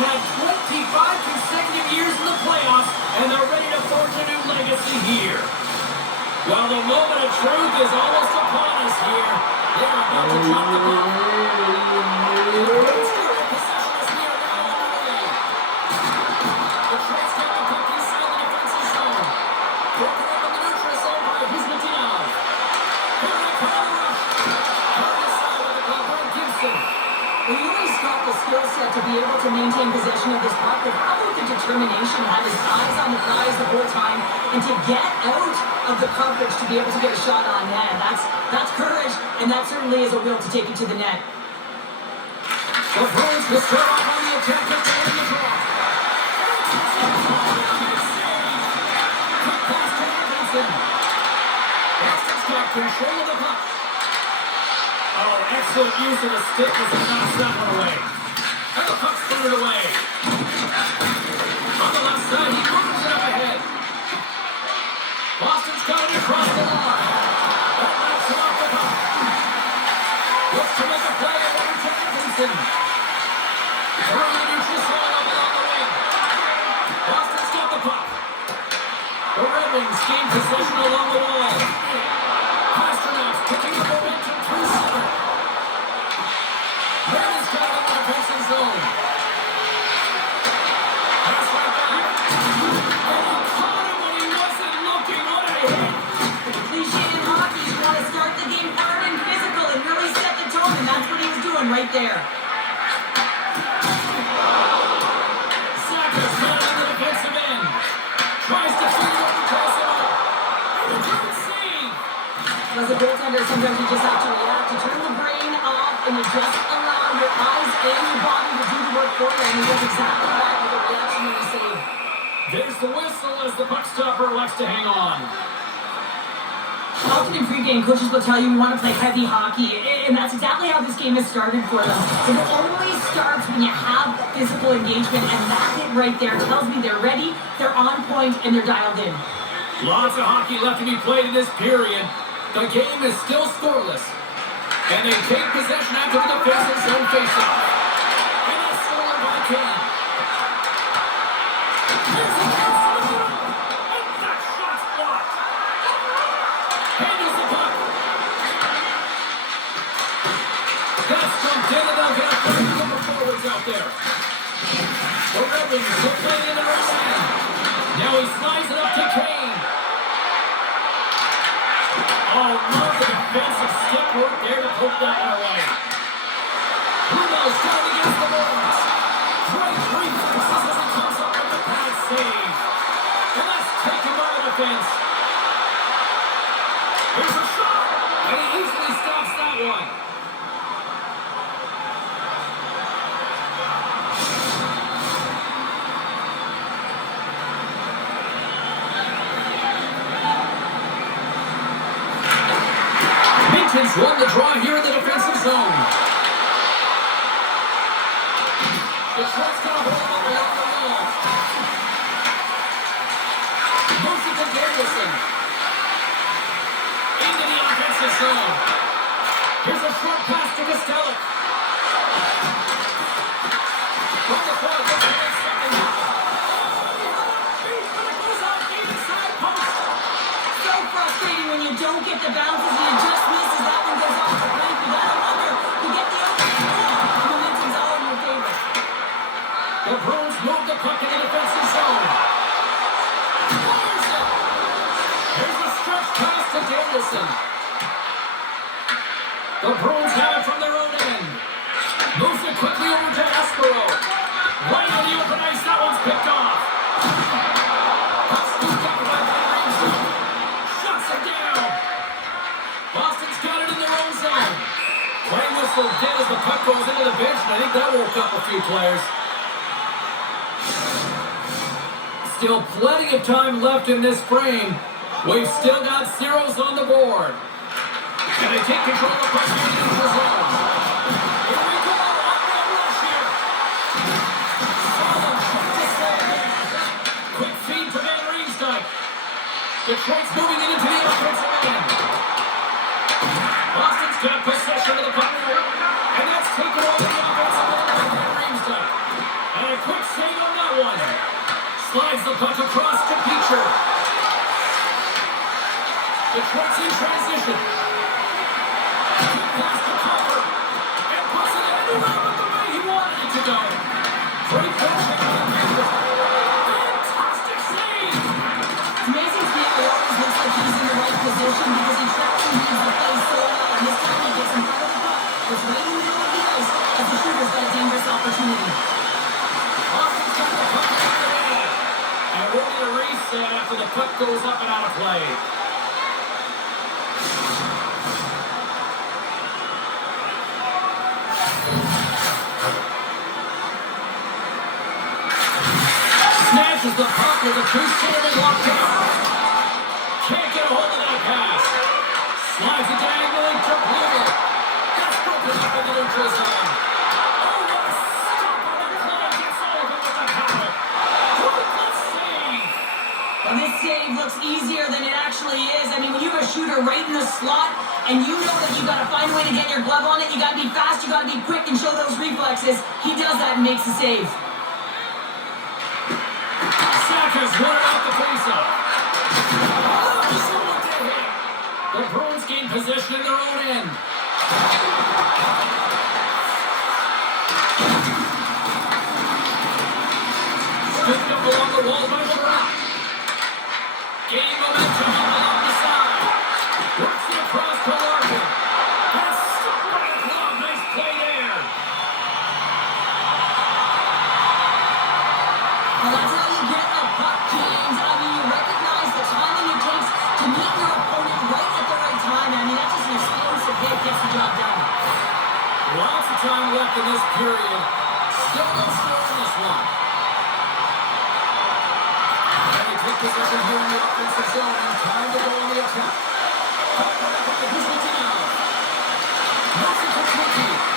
had 25 consecutive years in the playoffs, and they're ready to forge a new legacy here. Well, the moment of truth is almost upon us here. They're about to drop the ball. The Bruins are in possession as we are now underway. The Detroit's got the puck inside the defensive zone. Broken up in the neutral zone by Hizmatinov. Here they come on the rush. On the side with the puck, Gibson. Well, you always got the skill set to be able to maintain possession of this puck, but how about the determination, have his eyes on the prize the whole time, and to get out of the coverage to be able to get a shot on net. That's courage, and that certainly is a will to take it to the net. The Bruins will start off on the attack at the end of the draw. Quick pass to Robinson. Boston's got control of the puck. Oh, excellent use of the stick as he knocks that one away. And the puck's thrown away. On the left side, he moves it up ahead. Boston's got it across the line. That knocks him off the puck. Looks to make a play over to Robinson. Through the neutral zone up along the wing. Boston's got the puck. The Red Wings gain possession along the wall. Pasternak's picking up momentum through center. Red's got it in the defensive zone. Pass right back. And he caught him when he wasn't looking. What a hit. The cliche in hockey, you want to start the game hard and physical and really set the tone, and that's what he was doing right there. Saka's got it in the defensive end. Tries to feed it over across the line. Good save. As a goaltender, sometimes you just have to react. You turn the brain off and you just allow your eyes and your body to do the work for you, and you get exactly that with a reactionary save. There's the whistle as the puck stopper elects to hang on. Often in pregame, coaches will tell you we want to play heavy hockey, and that's exactly how this game has started for them. It only starts when you have physical engagement, and that hit right there tells me they're ready, they're on point, and they're dialed in. Lots of hockey left to be played in this period. The game is still scoreless. And they take possession after the defensive zone faceoff. And that's stolen by Kane. Here's a chance to the middle. And that shot's blocked. Handles the puck. That's jumped in, and they'll get a break from the forwards out there. The Red Wings still playing in the right hand. Now he slides it up to Kane. Oh, no, the defensive step work there to poke that one away. Bruno's going against the Bruins. Great reflexes as he comes up with the pad save. And that's taken by the defense. Here's a shot, and he easily stops that one. Minton's won the draw here in the defensive zone. Detroit's got a hold of it along the wall. Moves it to Danielson. Into the offensive zone. Here's a short pass to Costello. From the point, looks to make something happen. It goes off the inside post. So frustrating when you don't get the bounces and you just misses. That one goes off the plate. You gotta wonder, you get the open. Momentum's all in your favor. The Bruins move the puck in the defensive zone. Fires it. Here's a stretch pass to Danielson. The Bruins have it from their own end. Moves it quickly over to Espero. Right on the open ice, that one's picked off. Puck scooped up by the Rangers. Shuts it down. Boston's got it in their own zone. Playing whistle dead as the puck goes into the bench, and I think that woke up a few players. Still plenty of time left in this frame. We've still got zeros on the board. And they take control of the puck in the neutral zone. Here we go, on the rush here. Solid check to save. Quick feed to Van Riemsdyk. Detroit's moving it into the offensive end. Boston's got possession of the puck. And that's taken over the offensive end by Van Riemsdyk. And a quick save on that one. Slides the puck across to Beecher. Detroit's in transition. Pass to Copper. And puts it anywhere but the way he wanted it to go. Great push. Fantastic save. It's amazing to me how he always looks like he's in the right position because he tracks and reads the play so well. And this time he gets in front of the puck. It's right in the middle of the ice as the shooter's got a dangerous opportunity. Austin's got the puck out of the net. And we're going to reset after the puck goes up and out of play. Snatches the puck with a two-standing lockdown. Can't get a hold of that pass. Slides it diagonally to Blue. That's broken up in the neutral zone. Oh, what a stop on the play. Gets over with the power. Good save. And this save looks easier than it actually is. I mean, when you have a shooter right in the slot and you know that you got to find a way to get your glove on it, you got to be fast, you got to be quick and show those reflexes. He does that and makes the save. Saka's won it off the faceoff. Oh, someone did hit. The Bruins gain possession in their own end. Scooped up along the wall by Sherratt. Gaining momentum along the side. Works it across to Larkin. And it's stopped by the glove. Nice play there. Well, that's how you get the puck, James. I mean, you recognize the timing it takes to meet your opponent right at the right time. I mean, that's just an explosive hit, gets the job done. Lots of time left in this period. Still no score in this one. And they take possession here in the offensive zone. And time to go on the attack. Who's the down? Nelson to Twinkie.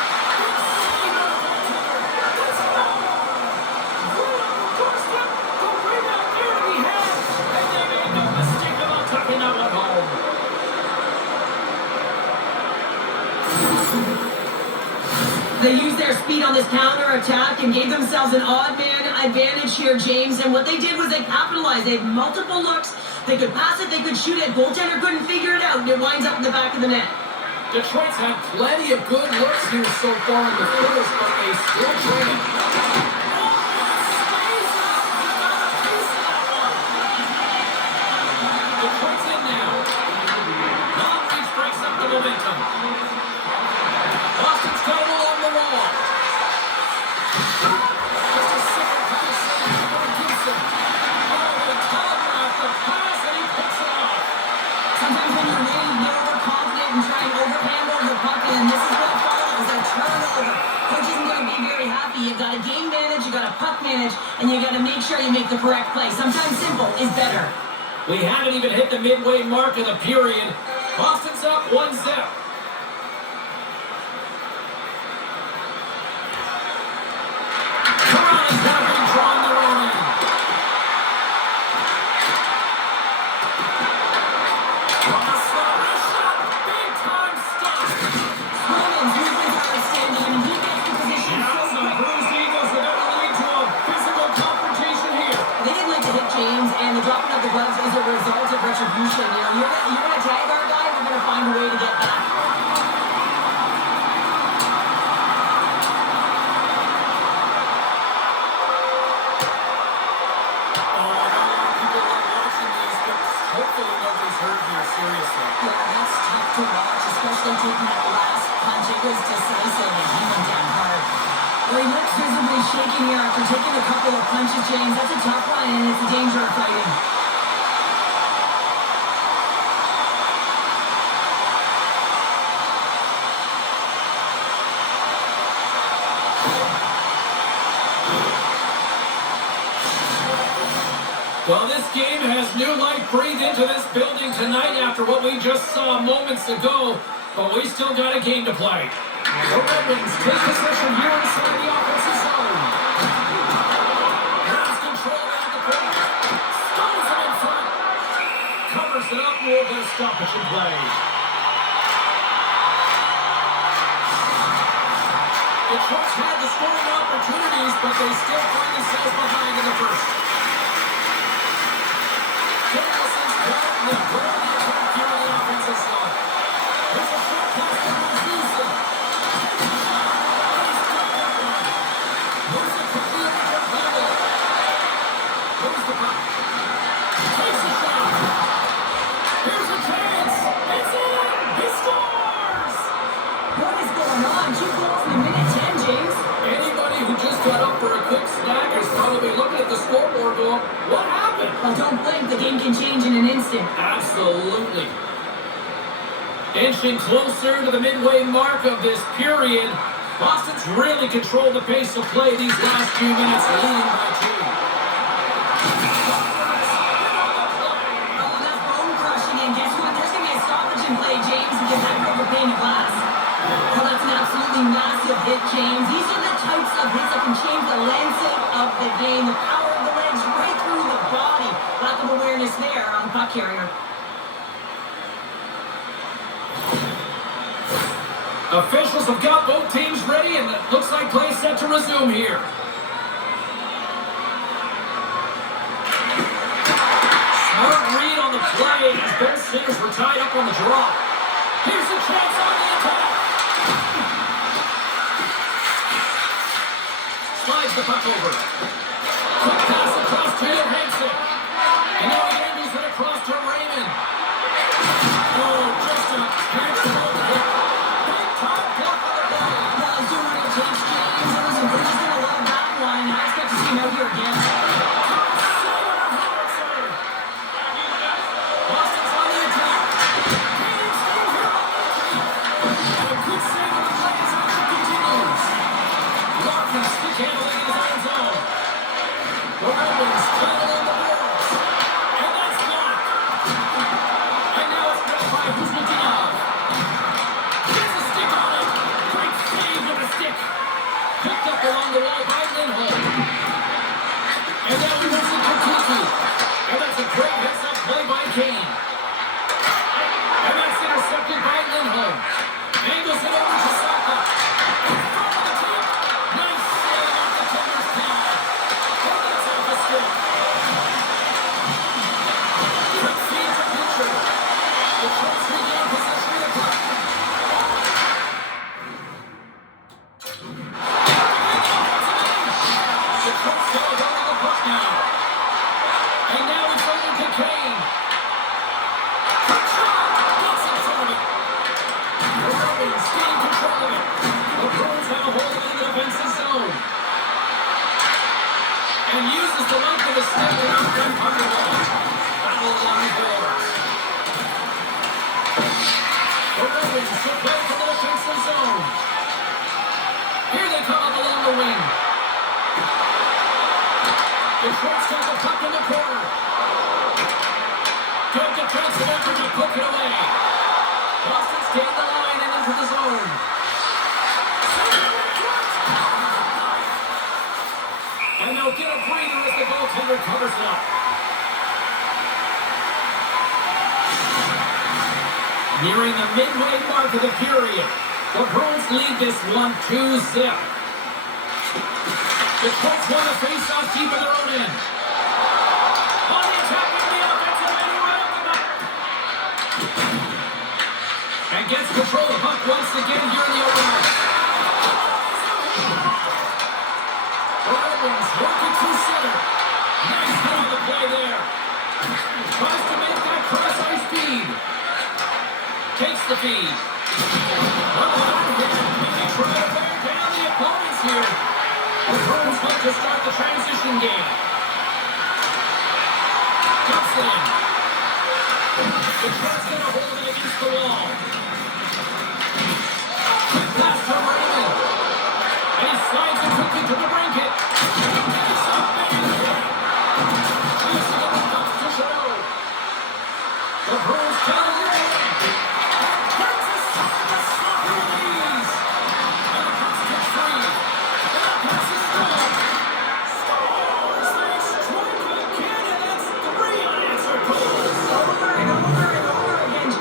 They used their speed on this counter-attack and gave themselves an odd man advantage here, James. And what they did was they capitalized. They had multiple looks. They could pass it, they could shoot it. Goaltender couldn't figure it out, and it winds up in the back of the net. Detroit's had plenty of good looks here so far in the first, but they still train. Detroit's in now. Non-reach breaks up the momentum. Boston's got it along the wall. Just a second pass by Gibson. Oh, they telegraph the pass and he picks it off. Sometimes when you're really overconfident and trying to overhandle the puck, and this is what follows, a turnover. Coach isn't going to be very happy. You've got to game manage, you've got to puck manage, and you got to make sure you make the correct play. Sometimes simple is better. We haven't even hit the midway mark of the period. Boston's up 1-0. Bruins have been drawn their own end. On the slot, a shot, big time stop. Swimmen's movements are outstanding. I mean, he gets the position so The quick. Bruins Eagles are going to lead to a physical confrontation here. They didn't like to hit James, and the dropping of the gloves is a result of retribution. You know, you're going to tag our guy, we're going to find a way to get back. Hopefully nobody's hurt here, seriously. Yeah, that's tough to watch, especially taking that last punch. It was decisive, and he went down hard. Well, he looks visibly shaking here after taking a couple of punches, James. That's a tough one, and it's a danger of fighting. Well, this game has new life breathed into this building tonight after what we just saw moments ago, but we still got a game to play. The Red Wings take possession here inside the offensive zone. Has control around the point. Stones it in front. Covers it up, we'll get a stoppage in play. Sharks had the scoring opportunities, but they still find themselves behind in the first. Carlson's got it, and they're going to attack here on the offensive side. There's a short pass to Mazusa. He's got that one. Moves it quickly over to Campbell. Goes the puck. Takes a shot. Here's a chance. It's in. He scores. What is going on? 2 goals in a minute 10, James. Anybody who just got up for a quick snack is probably looking at the scoreboard going, what happened? Well, don't blink. The game can change in an instant. Absolutely. Inching closer to the midway mark of this period. Boston's really controlled the pace of play these last few minutes, leading by 2. Oh, that's bone crushing. And guess what? There's going to be a stoppage in play, James, because that broke a pane of glass. Well, that's an absolutely massive hit, James. These are the types of hits that can change the landscape of the game. The power of the legs right through the body. Lack of awareness there on the puck carrier. Officials have got both teams ready, and it looks like play set to resume here. Smart read on the play as both centers were tied up on the draw. Here's a chance on the attack. Slides the puck over. Quick pass across to Johansson. And now he angles it across to Raymond. Oh, just a handsome hit. Big time block on the play. Well, he's doing what it takes, James. And listen, we're just going to love that line. I expect to see him out here again. Boston's on the attack. Canadians still here on the retreat. And a good save on the play as action continues. Larkin stick handling in his own zone. The Red Wings battle on the boards. And that's blocked. And now it's blocked by Kuznichov. Gets a stick on it. Great save with a stick. Picked up along the wall by Lindholm. And now he moves it to Kutu. And that's a great heads-up play by Kane. And that's intercepted by Lindholm. Angles it over to Saka. In front of the tip. Nice save off the tender's pad. And that's off the stick. Quick feed to Pitcher. The Sharks regain possession of the puck. The Sharks got a hold of the puck now. And now it's over to Kane. Quick shot. Gets in front of it. The Red Wings gain control of it. The Bruins have a hold of it in the defensive zone. And uses the length of his stick to knock them puck away. Battle along the boards. The Red Wings should play for the defensive zone. Here they come up along the wing. The Sharks have the puck in the corner. Good defensive effort to poke it away. Boston's gained the line and into the zone. And they'll get a breather as the goaltender covers it up. Nearing the midway mark of the period, the Bruins lead this one 2-0. The Sharks won the face-off deep in their own end. On the attack with the offensive end, right up the net. And gets control of the puck once again here in the open ice. The Red Wings working through center. Nice hit on the play there. Tries to make that cross-ice feed. Takes the feed. They try to wear down the opponents here. The Bruins hope to start the transition game. Dumps it in. The Sharks get a hold of it against the wall. Quick pass to Raymond. And he slides it quickly to the blanket. It's up and in. Chasing it with Ducks to Chanel. The Bruins down the wall. There's a shot to stop the knees. And the Ducks get free. Pass is gone. Scores! They strike again, and that's 3 unanswered goals. Over and over and over again.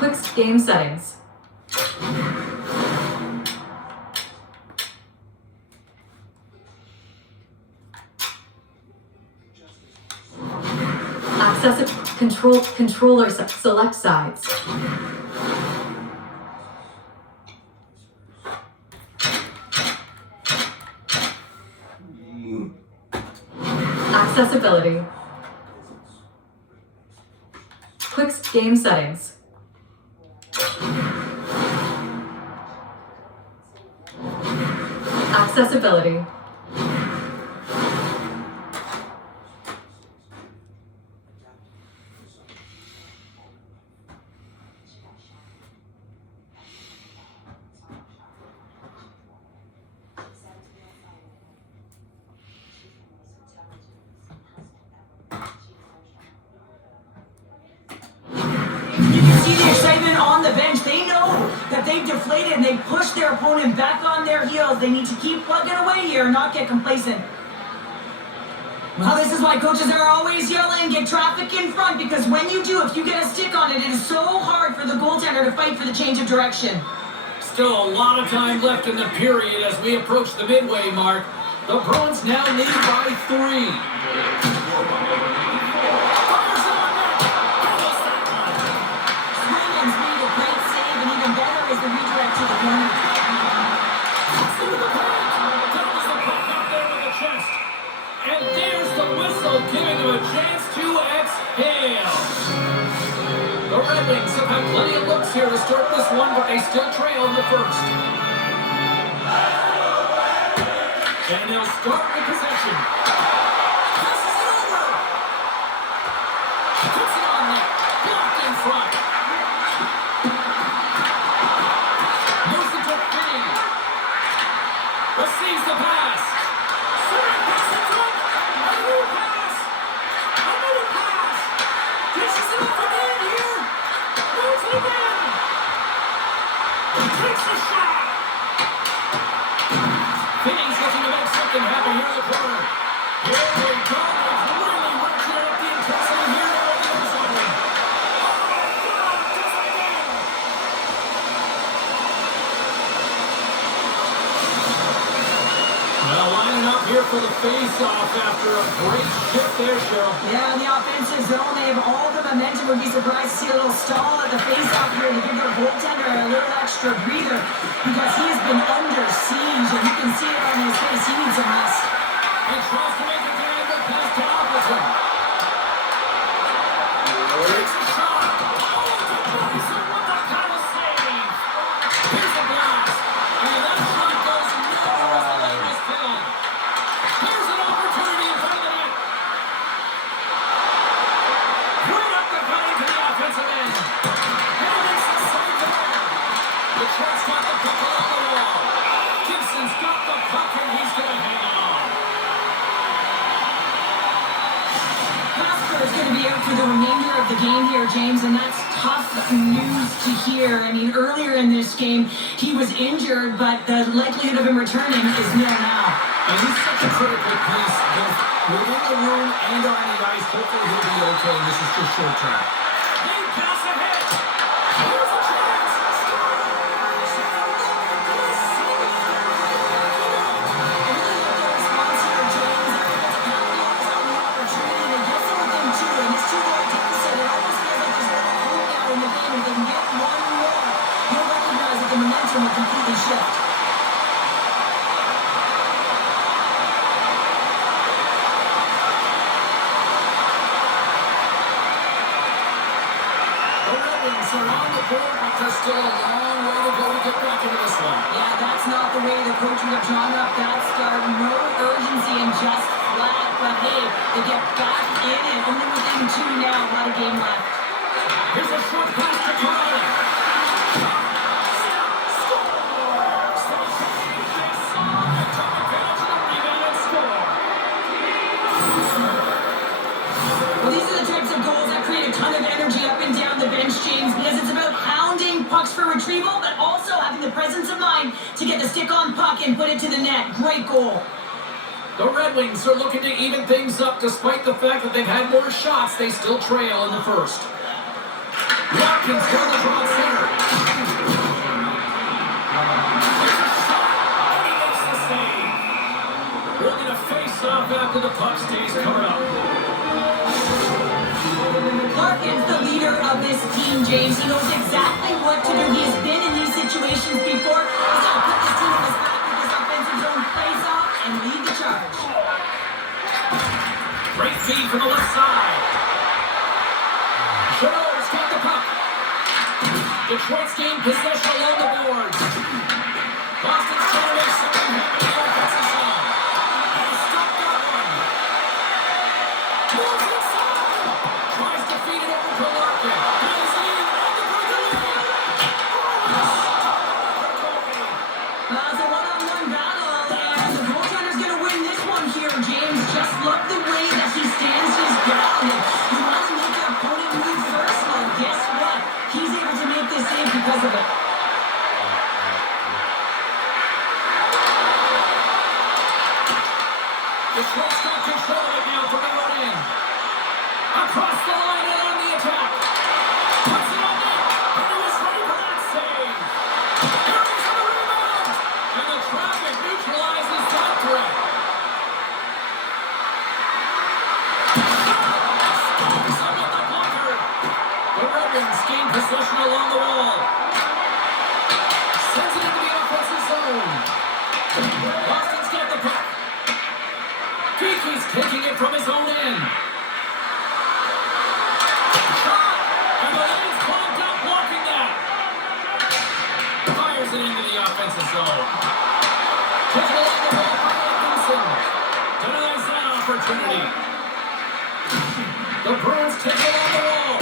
Quick game settings. Controller select sides. Accessibility. Quick game settings. Accessibility. You can see the excitement on the bench. They know that they've deflated and they pushed their opponent back on their heels. They need to keep plugging away here and not get complacent. Well, this is why coaches are always yelling, get traffic in front, because when you do, if you get a stick on it, it is so hard for the goaltender to fight for the change of direction. Still a lot of time left in the period as we approach the midway mark. The Bruins now lead by 3. Is the redirect to the corner. And there's the whistle, giving them a chance to exhale. The Red Wings have had plenty of looks here to start this one, but they still trail in the first. And they'll start with possession. Passes it over. Puts it on net. Blocked in front. Receives the pass. Swing pass in front. Another pass. Another pass. Dishes it up again here. Moves it again. Takes a shot. Finney's looking to make something happen here in the corner. Here we go. Really ratcheted up the intensity here on the other side. Does it again. Well, lining up here for the face-off after a great shift there, Cheryl. Yeah, in the offensive zone, they have all the momentum. Would be surprised to see a little stall at the face-off here to give their goaltender a little extra breather because he has been under siege, and you can see it on his face. He needs a rest. And tries to make a diagonal pass to Albertson. Takes a shot. Oh, to Bryson with the kind of save. Here's a blast. And that shot goes nowhere as the lane is filled. Here's an opportunity in front of the net. Right up the cutting to the offensive end. And he makes the save there. The Trout's got the puck along the wall. Gibson's got the puck and he's going to hang on. Casper is going to be out for the remainder of the game here, James, and that's tough news to hear. I mean, earlier in this game, he was injured, but the likelihood of him returning is nil now. And he's such a critical piece, both within the room and on the ice. Hopefully he'll be okay, and this is just short term. Big pass ahead. Here's a chance. Momentum will completely shift. The Red Wings are on the board, but there's still a long way to go to get back into this one. Yeah, that's not the way the coach would have drawn up that start. No urgency and just flat. But hey, they get back in and only within 2 now. A lot of game left. Here's a short pass to Corrali. Well, these are the types of goals that create a ton of energy up and down the bench, James, because it's about hounding pucks for retrieval, but also having the presence of mind to get the stick on puck and put it to the net. Great goal. The Red Wings are looking to even things up despite the fact that they've had more shots. They still trail in the first. Watkins down the broad center. There's a shot, and he makes the save. We're going to face off after the puck stays covered up. Larkin's the leader of this team, James. He knows exactly what to do. He has been in these situations before. He's got to put this team on his back with his offensive zone face off and lead the charge. Great feed from the left side. Chanel's got the puck. Detroit's gained possession along the boards. Boston's trying to make something happen in the offensive zone. And he stopped that one. Moves inside. Tries to feed it over to Larkin. Goes in on the breakaway. It's a one-on-one battle, and the goaltender's going to win this one here, James. Just look the way that he stands his ground. You want to make your opponent move first? Well, guess what? He's able to make this save because of it. Detroit's got control of it now from the run in. Across the line and on the attack. Puts it on net. And he was ready for that save. Harry's on the rebound. And the traffic neutralizes that threat. Stops up on the blocker. The Red Wings gain possession along the wall. Sends it into the offensive zone. Boston's got the puck. He's taking it from his own end. Shot! And the lane's clogged up blocking that. Fires it into the offensive zone. Taken along the wall by Atkinson. Denies that opportunity. The Bruins take it along the wall.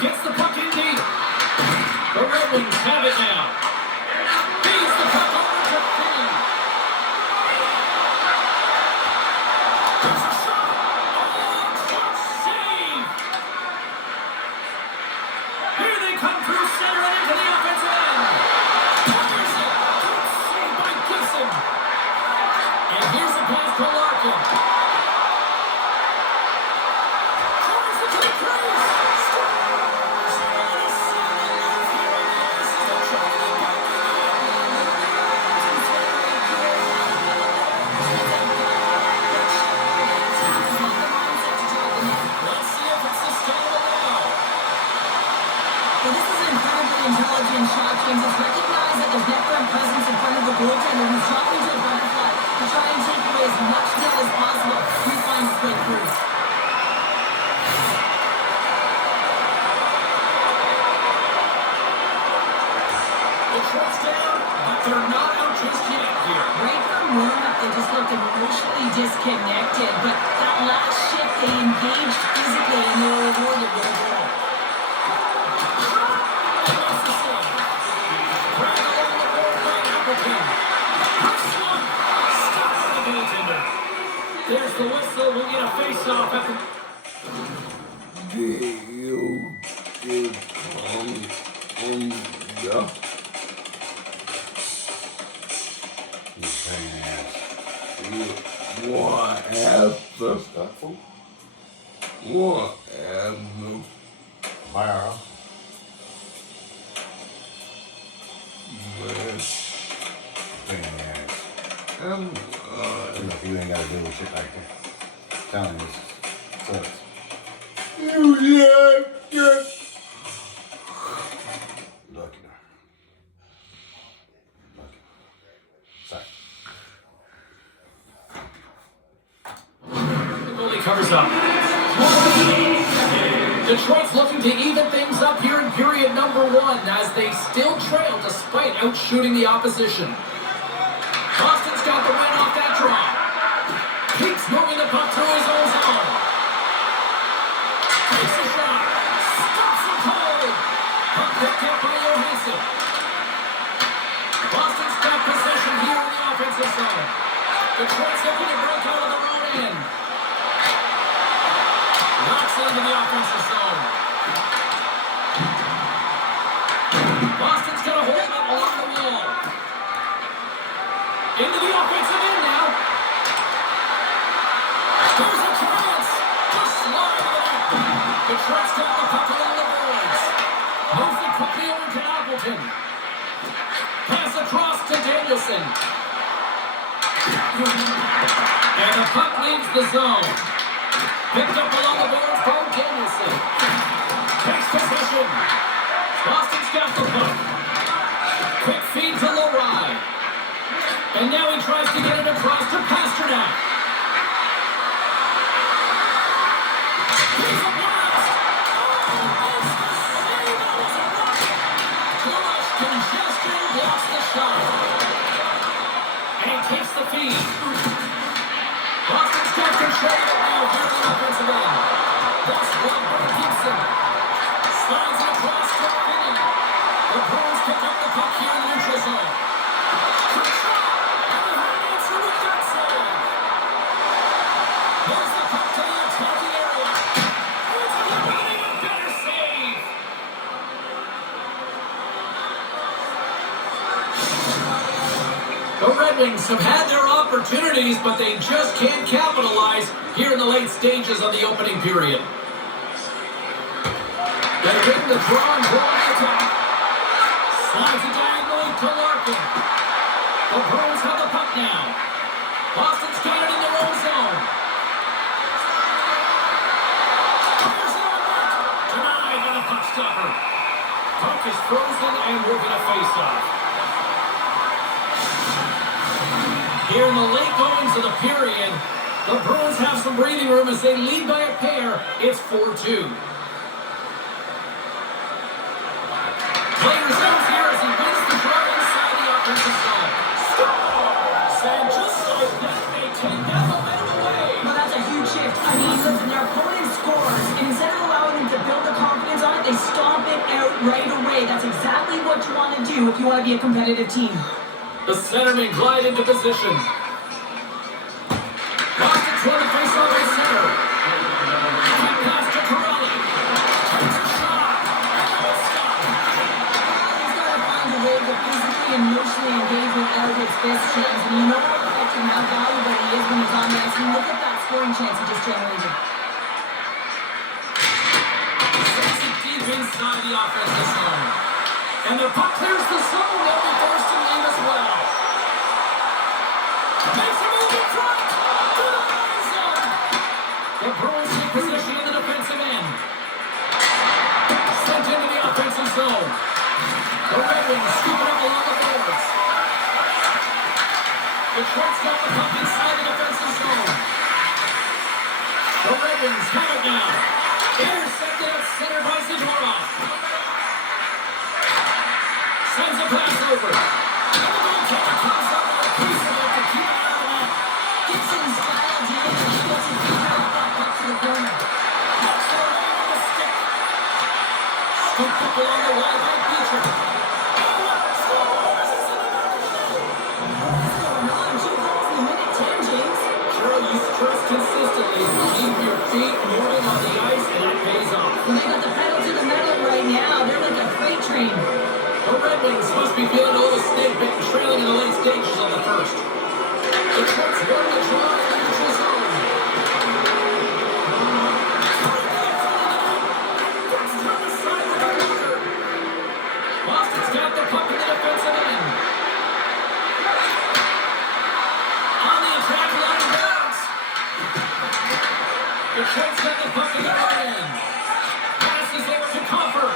Gets the puck in deep. The Red Wings have it now. Feeds the puck over to Finney. Intelligent shot, James. It's recognized that there's net front presence in front of the goaltender who's dropping to the butterfly to try and take away as much net as possible. He finds his way through. Detroit's down, but they're not out just yet here. Right from warm-up, they just looked emotionally disconnected, but that last shift, they engaged physically and they were rewarded with a goal. There's the whistle. We'll get a face-off at the... You ain't gotta deal with shit like that. I'm telling you, this sucks. Lucky now. Lucky. Sorry. The goalie covers up. Detroit's looking to even things up here in period number 1 as they still trail despite outshooting the opposition. Boston's got the win off that draw. Keeps moving the puck through his own zone. Takes a shot. Stops it cold. Puck picked up by Johansson. Boston's got possession here in the offensive zone. Detroit's looking to break out of their own end. Knocks it into the offensive zone. Boston's got a hold up along the wall. Into the offensive end now. There's a chance. The slide of it. Detroit's got the puck along the boards. And the puck leaves the zone. Picked up along the boards by Danielson. Takes possession. Boston's got the puck. Quick feed to Lowry. And now he tries to get it across to Pasternak. Here's a blast. Too much congestion blocks the shot. And he takes the feed. Boston's got control of it now here on the offensive end. That's Robert Gibson. Slides it across to Finney. The Bruins pick up the puck here in the neutral zone. Quick shot. And the high answer with that save. There's the puck to the attacking area. It's eliminating a better save. The Red Wings have had their opportunities, but they just can't capitalize here in the late stages of the opening period. They're getting the draw and draw the attack. Slides it diagonally to Larkin. The Bruins have the puck now. Boston's got it in their own zone. Fires it on net. Denied by the puck stopper. Puck is frozen and we're going to face off. Here in the late goings of the period, the Bruins have some breathing room as they lead by a pair. It's 4-2. Play resumes here as he wins the draw inside the offensive zone. Scores! And just like that, they take that momentum away. Well, that's a huge shift. I mean, listen, their opponent scores, and instead of allowing them to build the confidence on it, they stomp it out right away. That's exactly what you want to do if you want to be a competitive team. The centermen glide into position. Boston's won the face-off at center. Quick pass to Corelli. Takes a shot. And it's stopped. He's got to find a way to physically and emotionally engage with Elliot's fist chance. And you know how effective and how valuable he is when he's on the ice. And look at that scoring chance he just generated. Sends it deep inside the offensive zone. And the puck clears the zone. They'll be forced to leave as well. Makes a move in front. To the line zone. The Bruins take possession of the defensive end. Sent into the offensive zone. The Red Wings scoop it up along the boards. Detroit's got the puck inside the defensive zone. The Red Wings have it now. Intercepted at center by Zadorov. Sends a pass over. And the goaltender comes up with a piece of it to keep it out of the net. Gibson's dialed in and he gets his feet out that puck to the corner. Looks for a man with a stick. Scooped up along the wall by Beecher. What's going on? 2 goals in the minute 10, James. Sure, you stress consistently. Keep your feet moving on the ice, and that pays off. Well, they got the pedal to the metal right now. They're like a freight train. The Red Wings must be feeling a little snake-bitten, trailing in the late stages of the first. Detroit's won the draw in the neutral zone. That's down the side of the corner. Boston's got the puck in the defensive end. On the attack line bounce. Detroit's got the puck in the right end. Passes over to Comfort.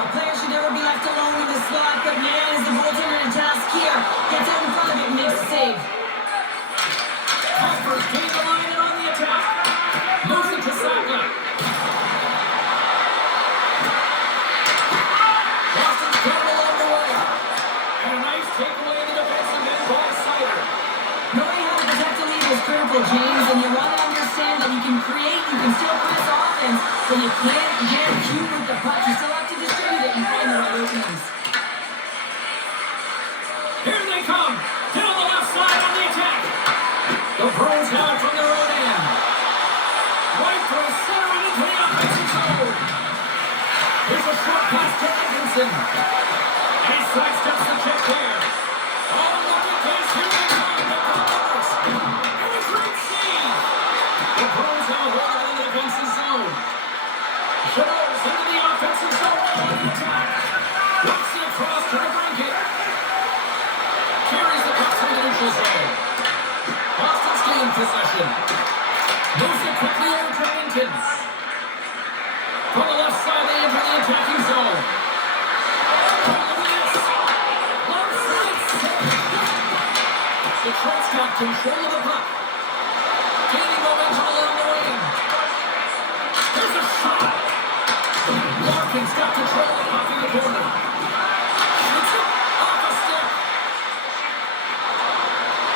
A player should never be left alone in the slot, but man, is the goaltender in task here. Gets out in front of it and makes a save. Comfort gains the line and on the attack. Moves it to Saka. Boston's got it along the way. And a nice takeaway in the defensive end by Sider. Knowing how to protect the lead is critical, James, and you want to understand that you can create, you can still press offense, but you can't get cute with the puck. You still have to distribute it and find the right openings. Here they come. Down the left side on the attack. The Bruins have it from their own end. Right through center into the offensive zone. Here's a short pass to Atkinson. And he sidesteps the check there. Oh, look at this. Here they come. The Columbus. And a great save. The Bruins have a hold in the defensive zone. Shadows into the offensive zone on the attack. Looks it across control of the puck. Gaining momentum along the wing. There's a shot. Larkin's got control of the puck in the corner. Shoots it off a stick.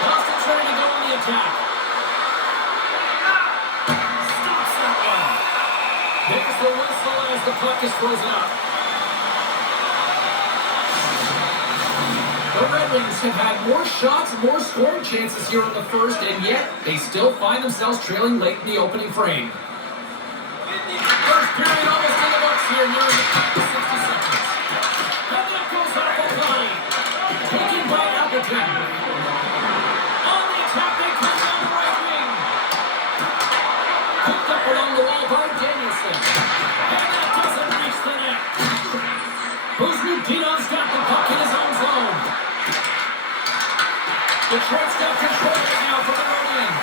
Boston's ready to go on the attack. Stops that one. There's the whistle as the puck is frozen up. The Red Wings have had more shots and more scoring chances here in the first, and yet they still find themselves trailing late in the opening frame. First period almost in the books here, nearing the 60 seconds. And that goes off a play. Taken by Appleton. On the attack, they come down the right wing. Picked up along the wall by Danielson. And that doesn't reach the net. Kuzmutinov's got the puck in his own zone. Detroit's got control right now from the right wing.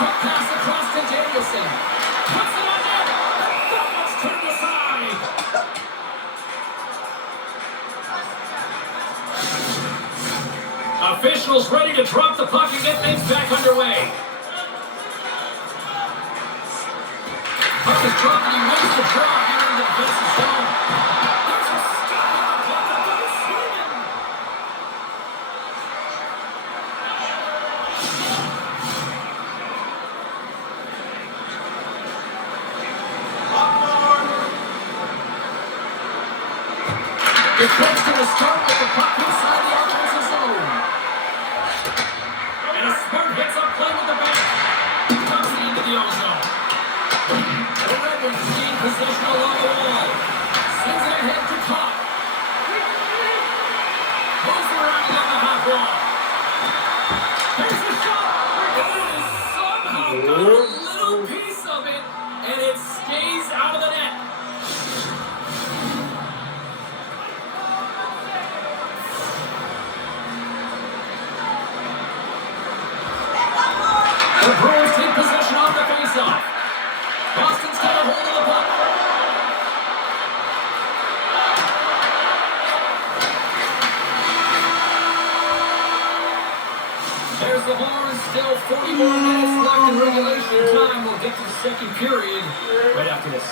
Quick pass across to Danielson. Puts it on net. That was turned aside. Officials ready to drop the puck and get things back underway. Puck is dropped and he wins the draw here in the defensive zone. There's a stop. Detroit's going to start with the puck inside the offensive zone. And a smart hits up play with the back. Dumps it into the own zone. The Red Wings gain possession along the wall. Sends it ahead to Copp. Moves around on the half wall. There's the shot. It is somehow got a little piece of it, and it stays out of the net. The Bruins take possession off the faceoff. Boston's got a hold of the puck. There's the horn. Still 40 more minutes left in regulation time. We'll get to the second period right after this.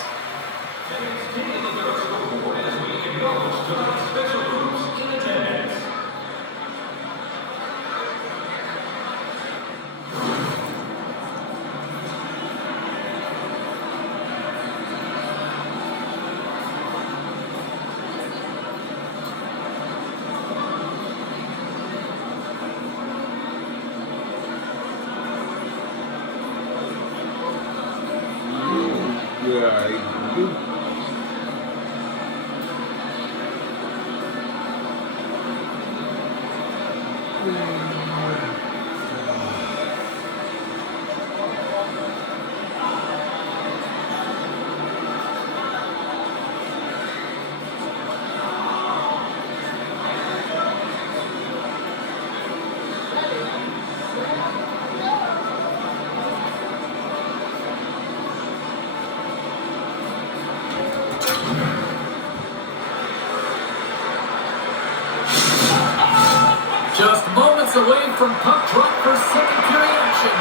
Just moments away from puck drop for second period action.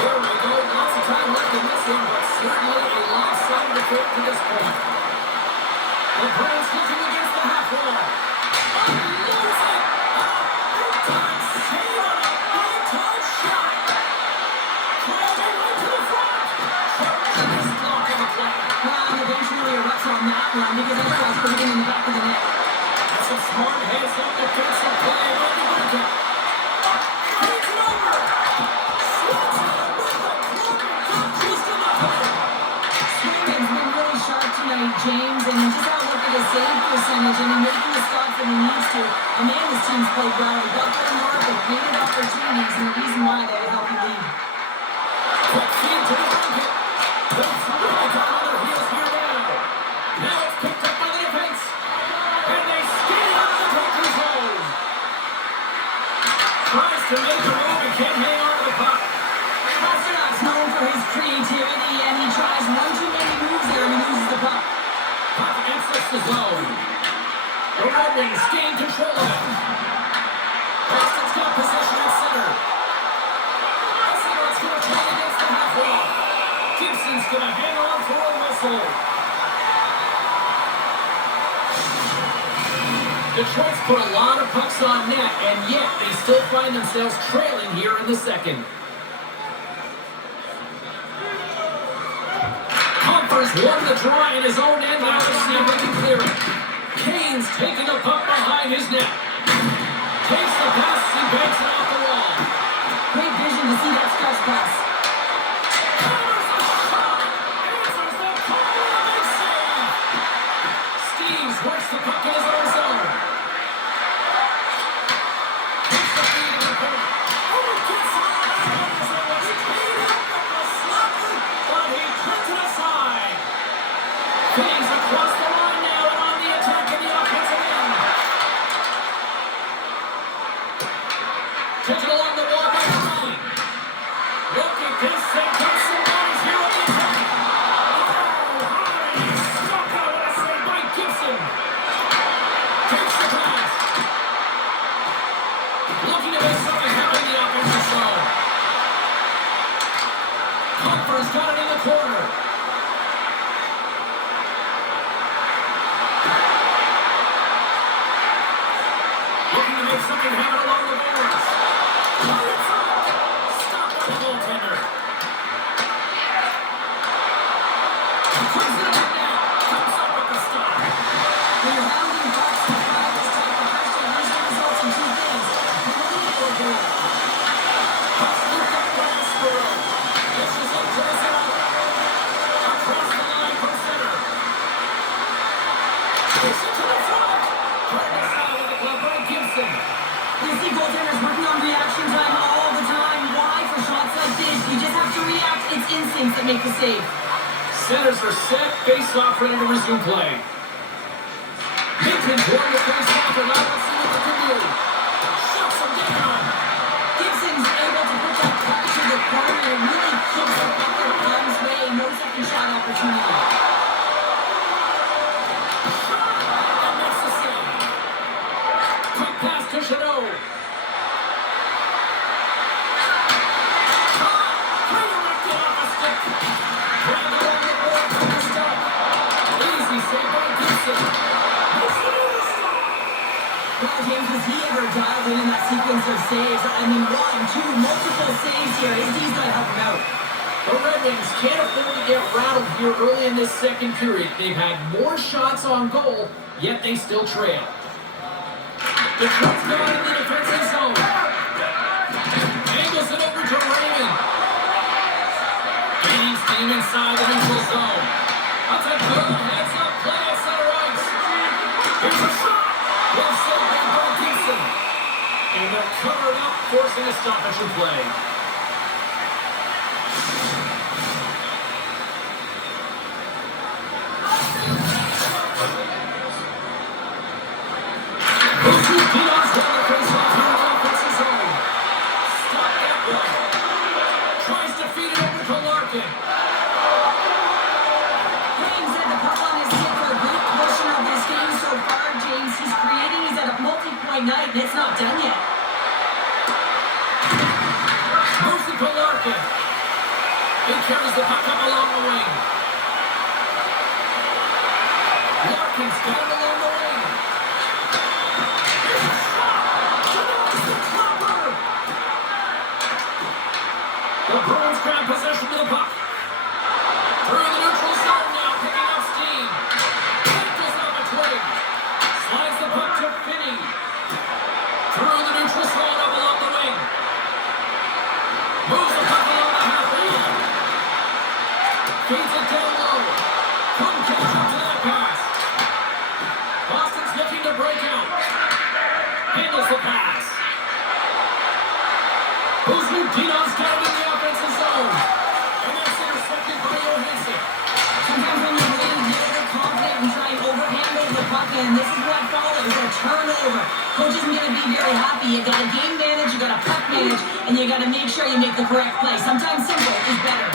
Here we go. Lots of time left in this game, but certainly a lopsided affair to this point. The Bruins looking against the half wall. Unloads it. Big-time save on a big-time shot. Crowding right to the front. Tremendous block on the play. Well, and eventually erupts on that one because otherwise putting it in the back of the net. Some smart heads-up defensive play by the Bruins. Takes it over. Slots it up with the corner. Just enough. Swingman's been really sharp tonight, James, and just have a look at his save percentage and he's making the stops when he needs to. And man, his team's played well. He got their mark with created opportunities, and the reason why they help you lead. Quick feed to the blanket. They've really got on their heels here now. Now it's picked up by the defense. And they skate out of the Patriots' zone. Tries to make a move and can't hang on to the puck. Pasternak's known for his creativity, and he tries one too many moves there and he loses the puck. Puck exits the zone. The Red Wings gain control of it. Boston's got possession at center. This is what's going to play against the half wall. Gibson's going to hang on for a whistle. Detroit's put a lot of pucks on net, and yet they still find themselves trailing here in the second. Comfers won the draw in his own end. Now it's never to clear it. Kane's taking the puck behind his net. Takes the pass and banks it off the wall. Great vision to see that stretch pass. Counters the shot. Answers the call. Big save. Steves works the puck in his own zone. Takes the feed in the corner. Oh, gets it out. It was clean up with the slapper, but he turns it aside. Finney's across the line now and on the attack in the offensive end. Taken along the wall by Riley. Look at this. They get some bodies here on the attack. Oh, Hardy. Stuck out. What a save by Gibson. Takes the pass. Looking to make something happen in the offensive zone. Comfers got it in the corner. Looking to make something happen along the boards. Stop by the goaltender. Brings it up now. Comes up with the stop. When you're hounding pucks and trying this type of pressure, usually results in two things: penalty or goal. Puck's looped up by Aspero. This is a press out. Across the line from center. Takes it to the front. Trying to side with the glove by Gibson. You see goaltenders working on reaction time all the time. Why? For shots like this, you just have to react. It's instincts that make the save. Centers are set. Face-off ready to resume play. Hinton's won the face-off, and now let's see what they can do. Shuts him down. Gibson's able to put that puck to the corner and really kicks the puck out of harm's way. No second shot opportunity. And makes the save. Quick pass to Chanot. Redirected off a stick. Grabbed along the board from the stop. Easy save by Gibson. Well, James, was he ever dialed in that sequence of saves? I mean, one, two, multiple saves here. His D's got to help him out. The Red Wings can't afford to get rattled here early in this second period. They've had more shots on goal, yet they still trail. Detroit's got in the defensive zone. Angles it over to Raymond. Gaining steam inside the neutral zone. That's a good heads-up play at center ice. Here's a shot. Well saved by Gibson. And they're covered up, forcing a stoppage in play. Dion's got the face-off here in the offensive zone. Stop that one. Tries to feed it over to Larkin. James had the puck on his stick for a good portion of this game so far. James, he's creating. He's at a multi-point night, and it's not done yet. Moves it to Larkin. He carries the puck up along the wing. Larkin's got it along the wing. Here's a shot. Denies the copper. The Bruins grab possession of the puck. Through the neutral zone now, picking up steam. That goes off a twig. Slides the puck to Finney. Through the neutral zone up along the wing. Moves the puck along the half wall. Feeds it down low. Couldn't catch up to that pass. Boston's looking to break out. Handles the pass. Dion's got it in the offensive zone. And that's intercepted by Johansson. Sometimes when you're really overconfident and try and overhandle the puck, and this is what follows, a turnover. Coach isn't going to be very happy. You got to game manage, you got to puck manage, and you got to make sure you make the correct play. Sometimes simple is better.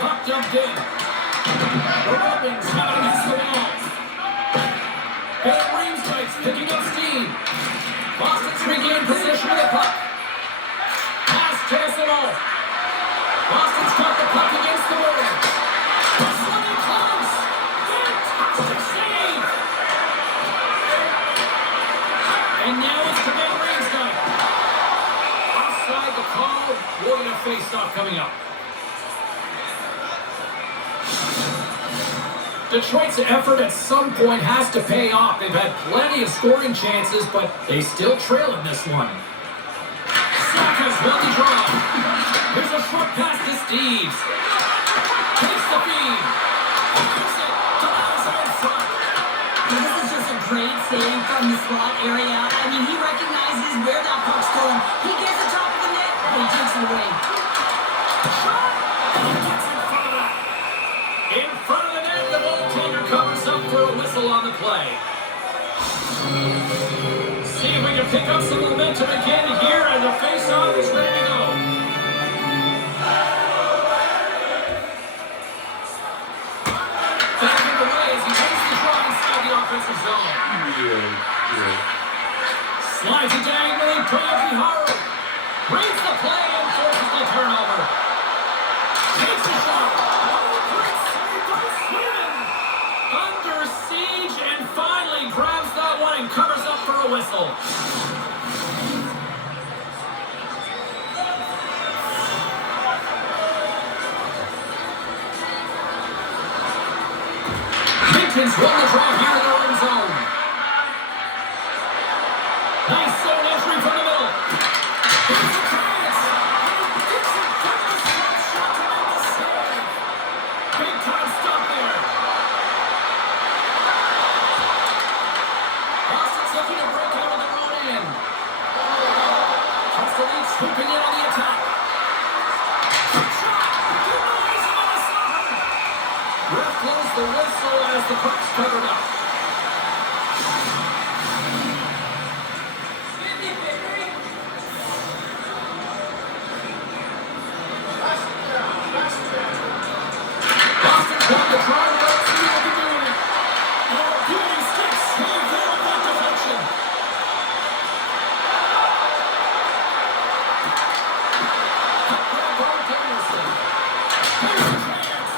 Puck dumped in. The Red Wings have it against the wall. Bill Reamstight's picking up steam. Boston's Bruins regain possession of the puck. Pass Cassano. Boston's got the puck against the wall. Wrestling in close. Fantastic save. And now it's to Ben Ringside. Offside the call. We're going to face off coming up. Detroit's effort at some point has to pay off. They've had plenty of scoring chances, but they still trail in this one. Saka's won the draw. Here's a short pass to Steves. Takes the feed. Here's it. Denies it in front. This is just a great save from the slot area. I mean, he recognizes where that puck's going. He gets the top of the net, and he takes it away. Shot. And he gets in front of that. In front of the net, the goaltender covers up for a whistle on the play. See if we can pick up some momentum again here, and the face-off is ready to go. Back in the way as he takes the draw inside the offensive zone. Slides it diagonally, Brad Haro. Reads the play and forces the turnover. Takes the shot. Under siege and finally grabs that one and covers up for a whistle. Minton's won the draw here in their own zone. Nice zone entry from the middle. Here's the chance. And he gets it from the slap shot to make the save. Big time stop there. Boston's looking to break out of their own end. Castellini swooping in on the attack. Quick shot. Denies him on the side. Ref blows the whistle as the puck's covered up. Boston's got the try. Let's see what they're doing. Oh, beauty sticks. Save there with that deflection. Cut grab by Danielson. Here's a chance.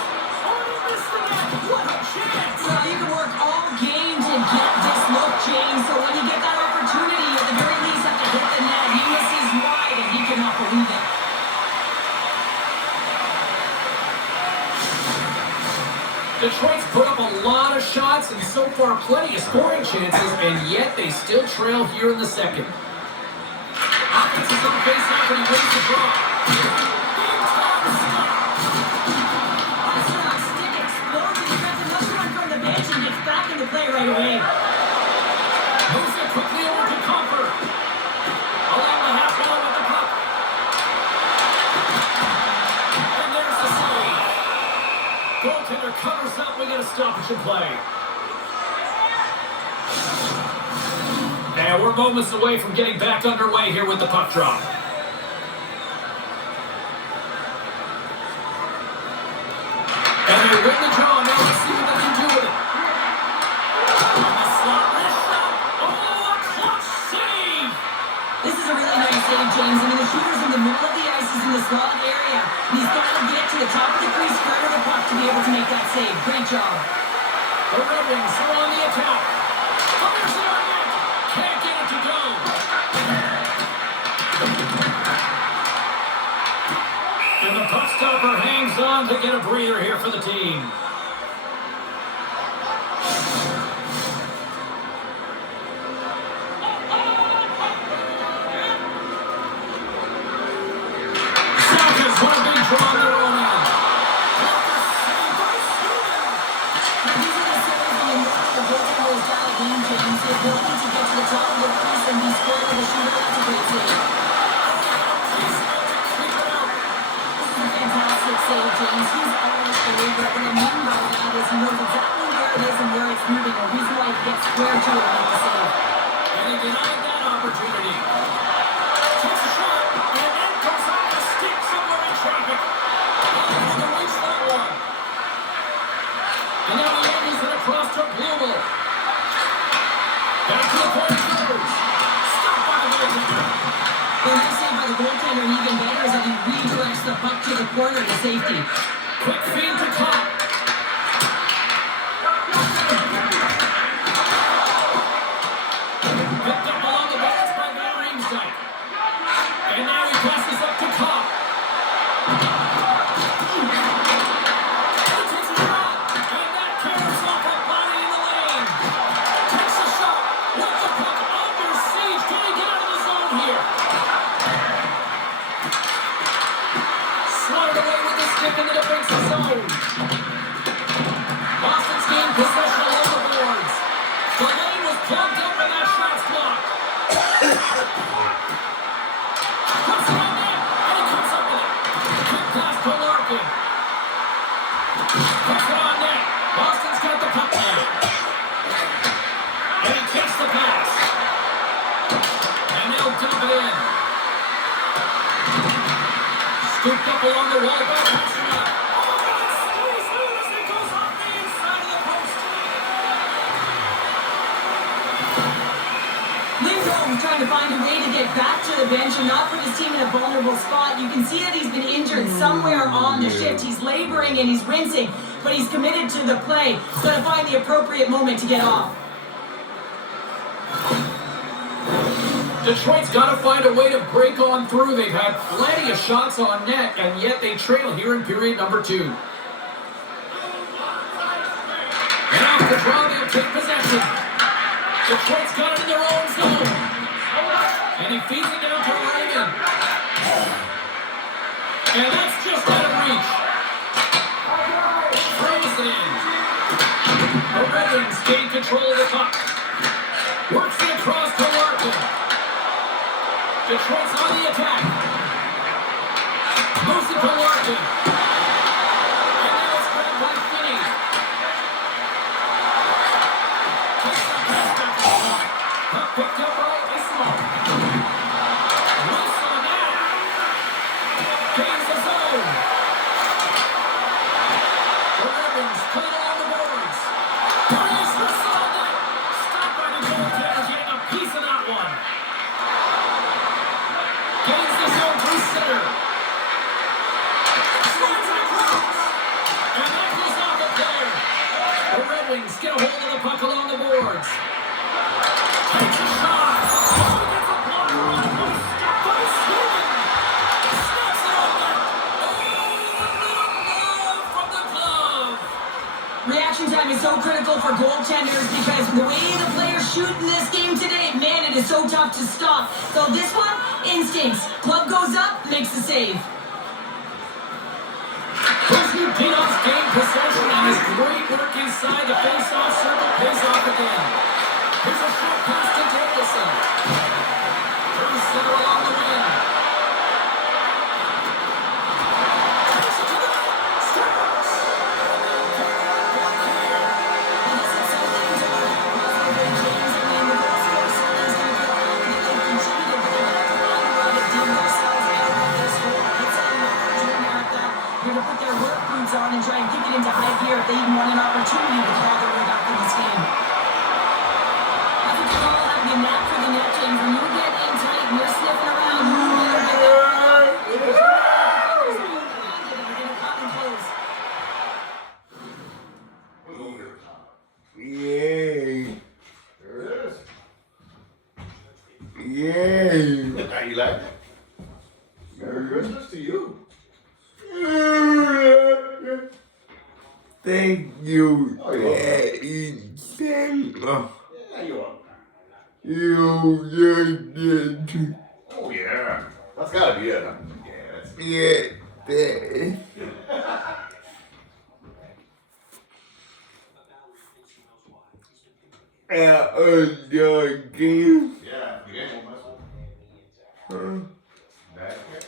Oh, he missed the net. What a chance. Well, you can work all game to get this look, James. So when you get that opportunity, at the very least, have to hit the net. He misses wide, and he cannot believe it. Detroit's put up a lot of shots and so far plenty of scoring chances, and yet they still trail here in the second. Offense is on face off and he wins the draw. Big time stop. Armstrong stick explodes, and he grabs another one from the bench and gets back into play right away. Moves it quickly over to Comfort. Along the half wall with the puck. And there's the save. Goaltender covers up. We get a stoppage in play. And we're moments away from getting back underway here with the puck drop. And they win the draw. Now let's see what they can do with it. And the slot wrist shot. Oh, a clutch save. This is a really nice save, James. I mean, the shooter's in the middle of the ice. He's in the slot area. And he's got to get to the top of the crease, spread of the puck to be able to make that save. Great job. The Red Wings are on the attack. Fires it on net. Can't get it to go. And the puck stopper hangs on to get a breather here for the team. Saka's won a big draw on their own end. Save by Sweden. Now, these are the saves when you know the goaltender is dialed in, James. The ability to get to the top of the crease and be square with the shooter, that's a great save. This is a fantastic save, James. He's always a believer. What I mean by that is he knows exactly where it is and where it's moving. The reason why he gets square to it and make the save. And he denied that opportunity. Takes a shot, and then comes off a stick somewhere in traffic. And he reached that one. And now the Yankees it across to Blumel. Back to the point of numbers. Stopped by the goaltender. goaltender even better as he redirects the puck to the corner to safety. Quick feed to Copp. Picked up along the boards by Van Riemsdyk. And now he passes up to Copp. He takes a shot. And that carries off a body in the lane. Takes a shot. With the puck under siege. Can he get out of the zone here? Slotted away with the stick in the defensive zone. Boston's gained possession along the boards. The lane was plugged up and that shot's blocked. Puts it on net, and he comes up with it. Quick pass to Larkin. Puts it on net. Boston's got the puck now. And he gets the pass. And they'll dump it in. Scooped up along the wall by Pasternak. It goes off the inside of the post. Lindholm trying to find a way to get back to the bench and not put his team in a vulnerable spot. You can see that he's been injured somewhere on the shift. He's laboring and he's rinsing, but he's committed to the play. He's got to find the appropriate moment to get off. Detroit's got to find a way to break on through. They've had plenty of shots on net, and yet they trail here in period number 2. And off the draw, they'll take possession. Detroit's got it in their own zone. And he feeds it down to Reagan. And that's just out of reach. Throws it in. The Red Wings gain control of the puck. Works it across to Larkin. Detroit's on the attack. Moves it to Larkin. And now it's grabbed by Finney. Takes the pass back to the puck. Puck picked up by Islam. Loose on that. Gains the zone. The Red Wings play along the boards. Brace for Solid. Stopped by the goaltender, getting a piece of that one. Gains the zone through center. Slides it across. And that goes off the player. The Red Wings get a hold of the puck along the boards. Takes a shot. Oh, gets a blocker on it. Stop by Sweden. Snaps it on net. Oh, no from the glove. Reaction time is so critical for goaltenders because the way the players shoot in this game today, man, it is so tough to stop. So this one, instincts. Glove goes up, makes the save. Kuznetsov's gained possession and his great work inside the face-off circle pays off again. Here's a short pass to Davison. Through center along the wing. Takes it to the net. Scores! Here to put their work boots on and try and kick it into high gear if they even want an opportunity to claw their way back in this game. That's what you call having a knack for the net, James. When you get in tight and you're sniffing around, you better get that. If you're going to cut and close. Yay. There it is. Yay. How you like it? Merry Christmas to you. Thank you. Oh, you're Thank Yeah, you are. you. Did. Oh, yeah. That's gotta be it, huh? Yeah. That. The game. Yeah, you ain't gonna mess with Huh? Back here.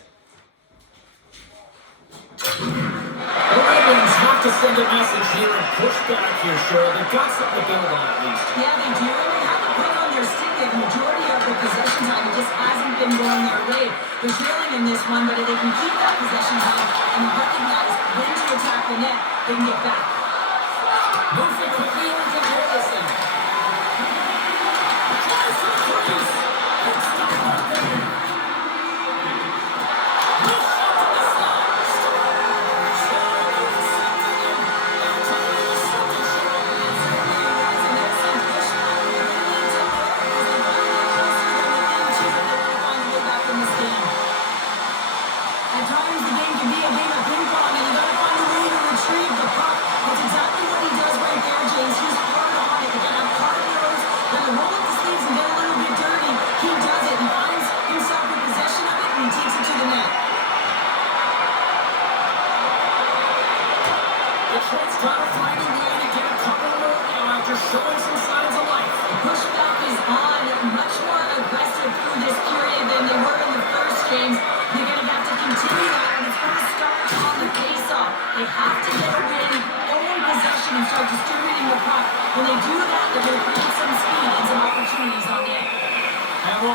The Red Wings have to send a message here and push back here, Cheryl. They've got something to build on at least. Yeah, they do. And they have to put on their stick. The majority of their possession time, it just hasn't been going their way. They're trailing in this one, but if they can keep that possession time and recognize when to attack the net, they can get back. Moves it quickly over to Davison. Tries to the crease. And stopped right there.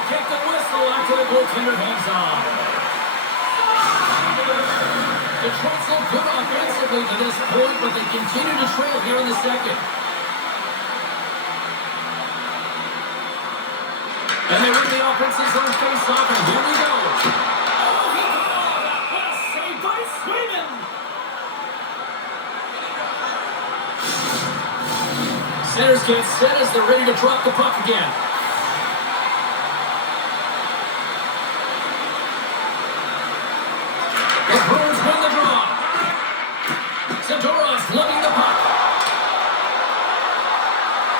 kick the whistle after the goaltender hangs on. Detroit's look good offensively to this point, but they continue to trail here in the second. And they win the offensive zone face-off, and here we go. Oh, he got all that. What a save by Swayman. Centers get set as they're ready to drop the puck again. The Bruins win the draw. Zadoras lugging the puck.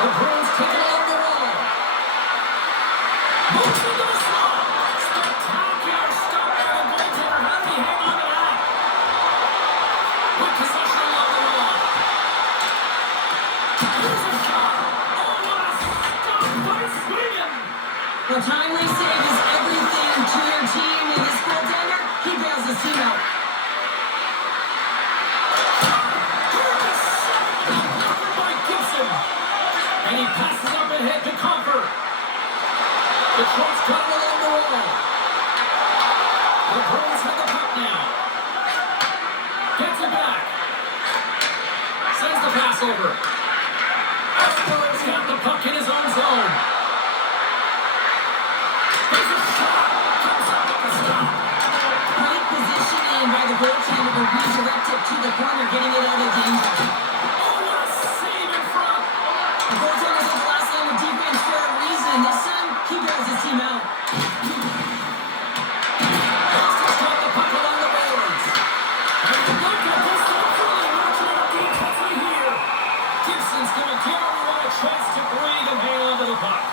The Bruins take it along the wall. Moves into the slot. Spectacular stop by the goaltender. How did he hang on to that? With possession along the wall. Here's a shot. Oh, what a stop by Sweden. A timely save is everything to your team, and this goaltender, he bails his team out. And he passes up ahead to Comfort. Detroit's got it along the wall. The Bruins have the puck now. Gets it back. Sends the pass over. Escobar's got the puck in his own zone. There's a shot. Comes up with the stop. Great positioning by the goaltender to redirect it to the corner, getting it out of danger. Oh, what a save in front. The goaltender's on the last line of defense for a reason. This time, he bails his team out. Boston's got the puck along the boards. And look at this. They're really marching out defensively here. Gibson's going to give everyone a chance to breathe and hang on to the puck.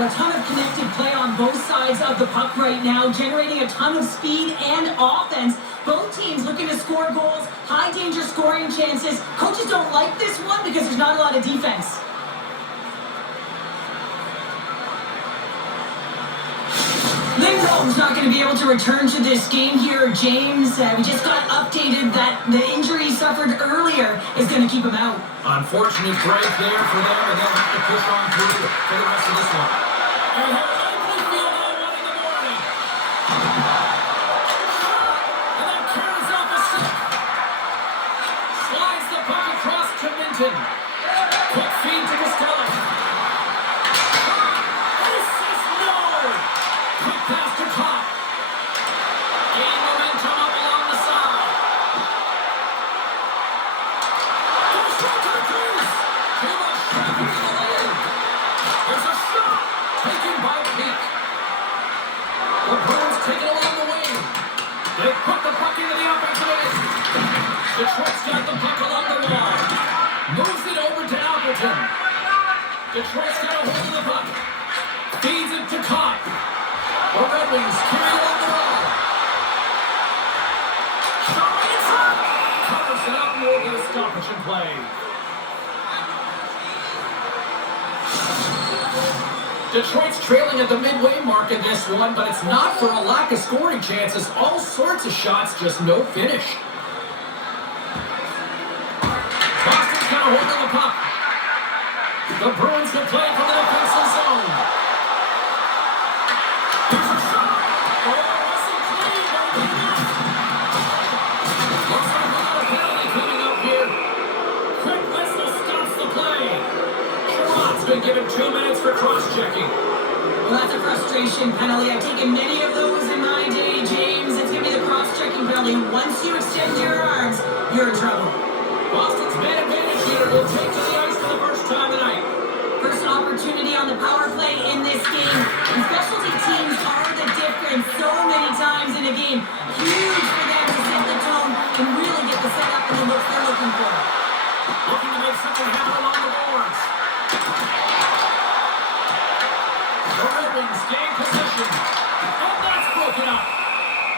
A ton of connected play on both sides of the puck right now, generating a ton of speed and offense. Both teams looking to score goals, high danger scoring chances. Coaches don't like this one because there's not a lot of defense. Lindholm's not going to be able to return to this game here, James. We just got updated that the injury he suffered earlier is going to keep him out. Unfortunate break there for them, and they'll have to push on through for the rest of this one. And we have a Wrigley Field at 1 in the morning. And then carries off a stick. Slides the puck across to Minton. Quick feed to Costello. He says no. Quick pass to Copp. Gain momentum up along the side. Goes right to the crease. Too much traffic in the lane. There's a shot. Taken by Peak. The Bruins take it along the wing. They put the puck into the offensive end. Detroit's got the puck along the wall. Moves it over to Appleton. Detroit's got a hold of the puck. Feeds it to Copp. The Red Wings carry it along the wall. Shot right in front. Covers it up more than a stoppage in play. Detroit's trailing at the midway mark in this one, but it's not for a lack of scoring chances. All sorts of shots, just no finish. Boston's got a hold of the puck. The Bruins can play from the defensive zone. Here's a shot. Oh, wasn't clean, but he did it. Looks like we got a penalty coming up here. Quick whistle stops the play. Sherrod's been given 2 minutes for cross-checking. Well, that's a frustration penalty. I've taken many of those in my day, James. It's going to be the cross-checking penalty. Once you extend your arms, you're in trouble. Boston's man advantage here will take to the ice for the first time tonight. First opportunity on the power play in this game. And specialty teams are the difference so many times in a game. Huge for them to set the tone and really get the setup and the look they're looking for. Looking to make something happen along the boards. The Red Wings gain possession. And that's broken up.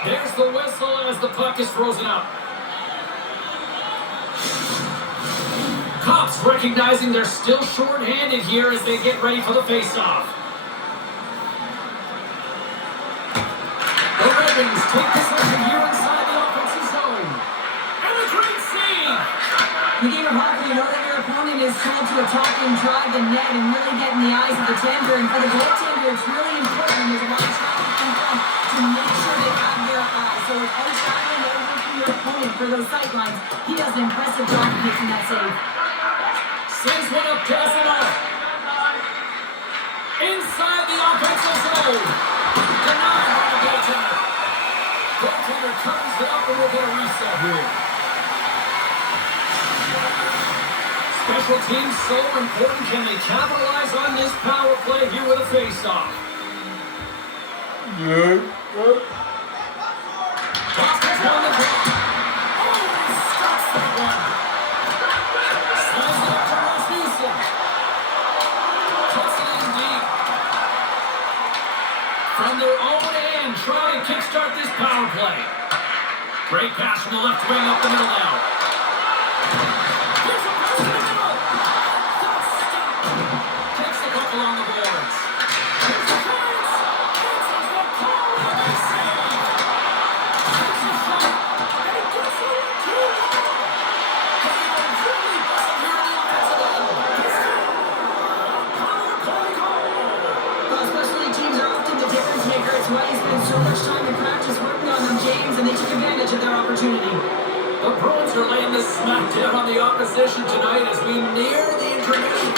There's the whistle as the puck is frozen up. Cops recognizing they're still short-handed here as they get ready for the face-off. The Red Wings take possession here inside the offensive zone. And a great save! In the game of hockey, you know that your opponent is told to attack and drive the net and really get in the eyes of the tender. And for the goaltender, it's really important. There's a lot of traffic in front to make sure they have their eyes. So it's outshadowing over from your opponent for those sight lines. He does an impressive job of making that save. Sends one up, passing off. Inside the offensive zone. Denied by the goaltender. Goaltender comes it up and we'll get a reset here. Special teams so important. Can they capitalize on this power play here with a face-off? Yeah. Boston's on the draw. Oh, he stops that one. Slides it up to Rasmussen. Puts it in deep. From their own end, trying to kickstart this power play. Great pass from the left wing up the middle now. Here's a pass to the middle. That's stopped. Takes a couple on the boards. Here's a chance. Answers the call. And they save. Takes a shot. And it gets a 1-2. But he really doesn't hear the offensive end. Power play goal. Well, especially teams are often the difference maker. It's why he spends so much time in practice working on them, James, and they took advantage of their opportunity. The Bruins are laying this smackdown on the opposition tonight as we near the intermission.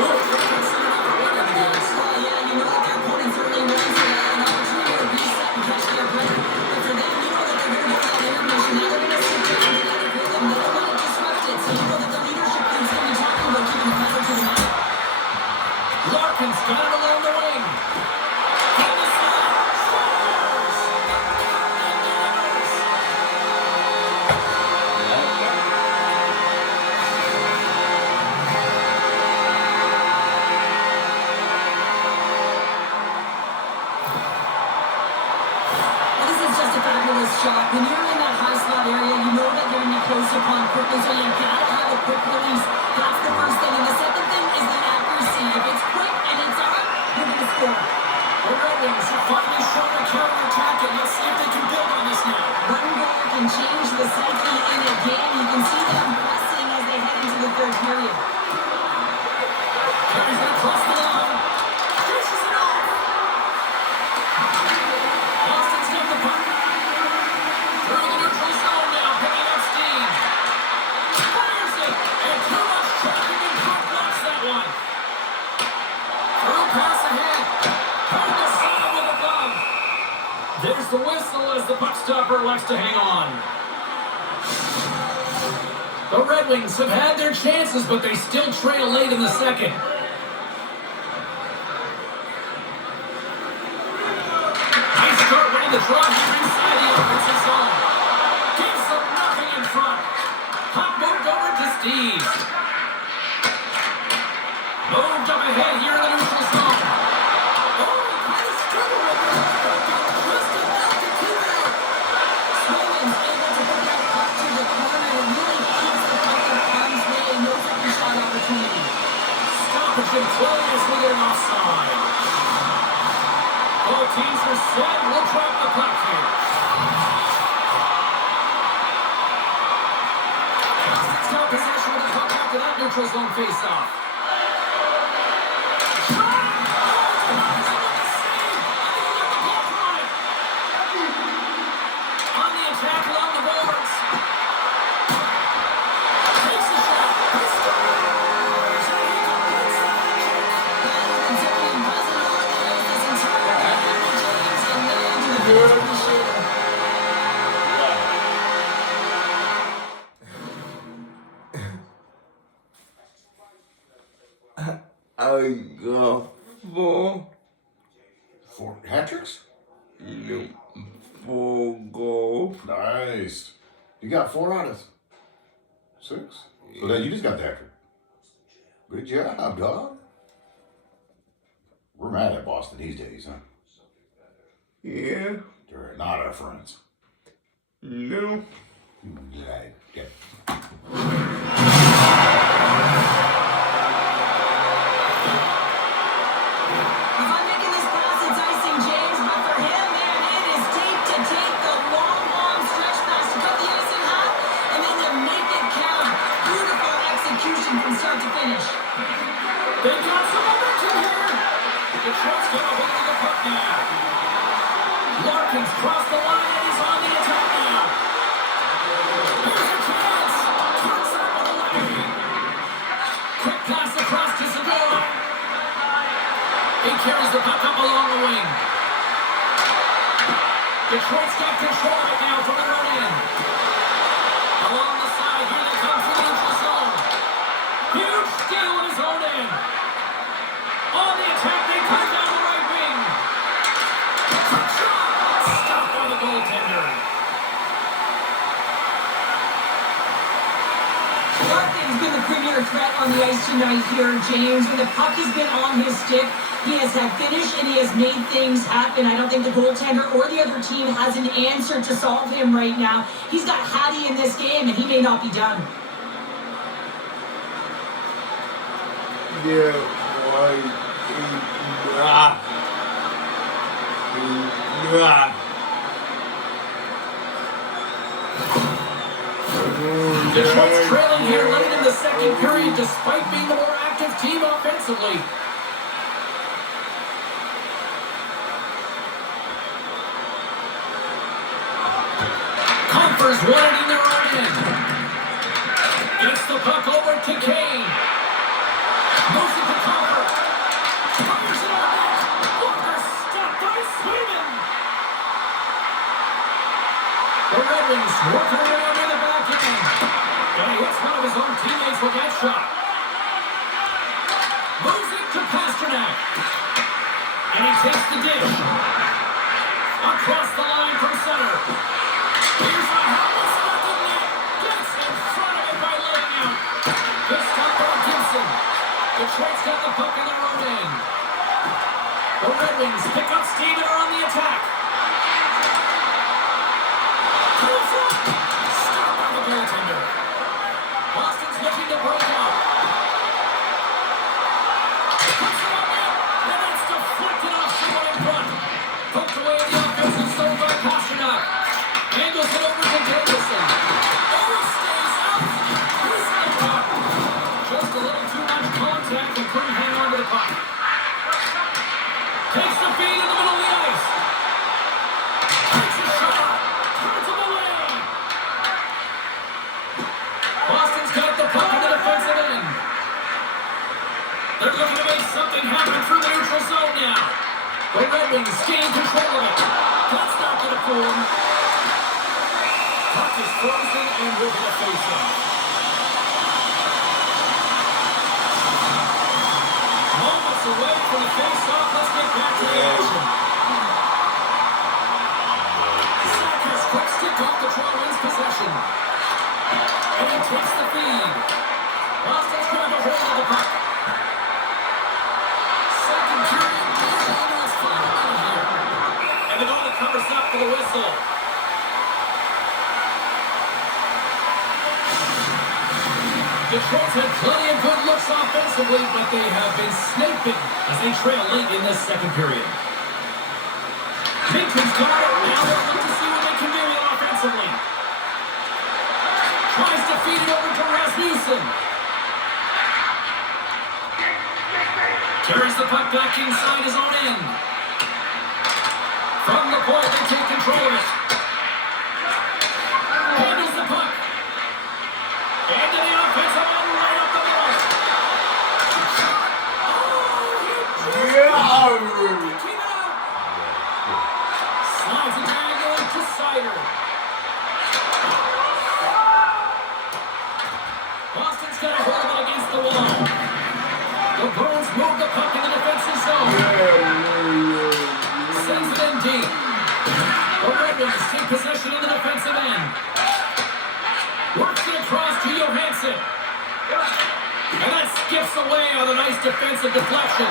But we'll consider it a win in the games. Well, yeah, you know that their opponents really wants an opportunity to reset and catch their breath. But for them, you know that they're going to get that intermission. Now they're going to sit down and get out of rhythm. They don't want to disrupt it. So you know that the leadership team's going to be talking about keeping the pedal to the metal. Larkin's got it along the wing. From the side. Scores! Well, this is just a fabulous shot. When you're in that high slot area, you know that you're going to be close upon quickly, so you gotta have a quick release. That's the first thing. And the second thing is that accuracy. If it's quick and it's on, you're going to score. The Red Wings have finally shown a counter-attack, and let's see if they can build on this now. One goal can change the psyche in a game. You can see them pressing as they head into the third period. Carries it across the line. Dishes it off. Boston's got the puck. Through the neutral zone now, picking up steam. Fires it, and too much traffic in front blocks that one. Through pass ahead. Hard to side with a glove. There's the whistle as the puck stopper likes to hang on. The Red Wings have had their chances, but they still trail late in the second. Nice start winning the draw here inside the offensive zone. Gives them nothing in front. Puck moved over to Steve. Moved up ahead here in the neutral zone. Oh, kind of struggled with that. Just enough to keep it out. Swayman's able to put that puck to the corner and really keeps the puck in harm's way and no second shot opportunity. Stoppage and play as we get an offside. Both teams are set. We'll drop the puck here. Boston's got possession of the puck after that neutral zone face-off. On the attack along the boards. Takes a shot. He scores! And he completes the magic. It's only buzzing over the ice this entire game, James, and man, do the Bruins appreciate it. I got 4. 4 hat tricks? No, 4 goals. Nice. You got 4 out of 6. So then you just got the hat trick. Good job, dog. We're mad at Boston these days, huh? Yeah. They're not our friends. No. Yeah. If I'm making this pass, it's icing, James, but for him, man, it is deep to take the long stretch pass to cut the icing hot, and then you make it count. Beautiful execution from start He carries the puck up along the wing. Detroit's got control of it now from their own end. Along the side, here they come from the neutral zone. Huge steal in his own end. On the attack, they come down the right wing. Stopped by the goaltender. Larkin's been the premier threat on the ice tonight here, James. When the puck has been on his stick, he has had finish and he has made things happen. I don't think the goaltender or the other team has an answer to solve him right now. He's got Hattie in this game and he may not be done. Yeah, why? Detroit's trailing here late in the second period despite being the more active team offensively. Confer's won it in their own end. Gets the puck over to Kane. Moves it to Confer. Fires it on net. Walker stopped by Sweden. The Red Wings working around in the back end. And he hits one of his own teammates with that shot. Moves it to Pasternak. And he takes the dish. Across the line from center. Here's a helmet at the net. Gets in front of it by laying out. Good stop by Gibson. Detroit's got the puck in their own end. The Red Wings pick up steam and are on the attack. Pulls up. Stopped by the goaltender. Boston's looking to break out. Puts it on net. And it's deflected off someone in front. Poked away in the offensive zone by Pasternak. Handles it over to Davison. Overstays out. He's got the puck. Just a little too much contact and couldn't hang on to the puck. Takes the feed in the middle of the ice. Takes a shot. Turns him away. Boston's got the puck in the defensive end. They're looking to make something happen through the neutral zone now. The Red Wings gain control of it. That's not going to fool him. Puck is frozen and we're going to face him. Moments away from the face-off. Let's get back to the action. Sackers quick stick off the Detroit wins possession. And he takes the feed. Boston's trying to hold on the puck. Second period. It's 5 minutes here. And the goalie covers up for the whistle. Detroit's had plenty of good looks offensively, but they have been snake-bitten as they trail late in this second period. Minton's got it. Now they'll look to see what they can do offensively. Tries to feed it over to Rasmussen. Carries the puck back inside his own end. From the point, they take control of it. Handles the puck. Into the offensive end, right up the middle. Oh, he keep it out. Slides it diagonally to Sider. Boston's got a hold of it against the wall. The Bruins move the puck in the defensive zone. Sends it in deep. The Red Wings take possession in the defensive end. Works it across to Johansson. And that skips away on a nice defensive deflection.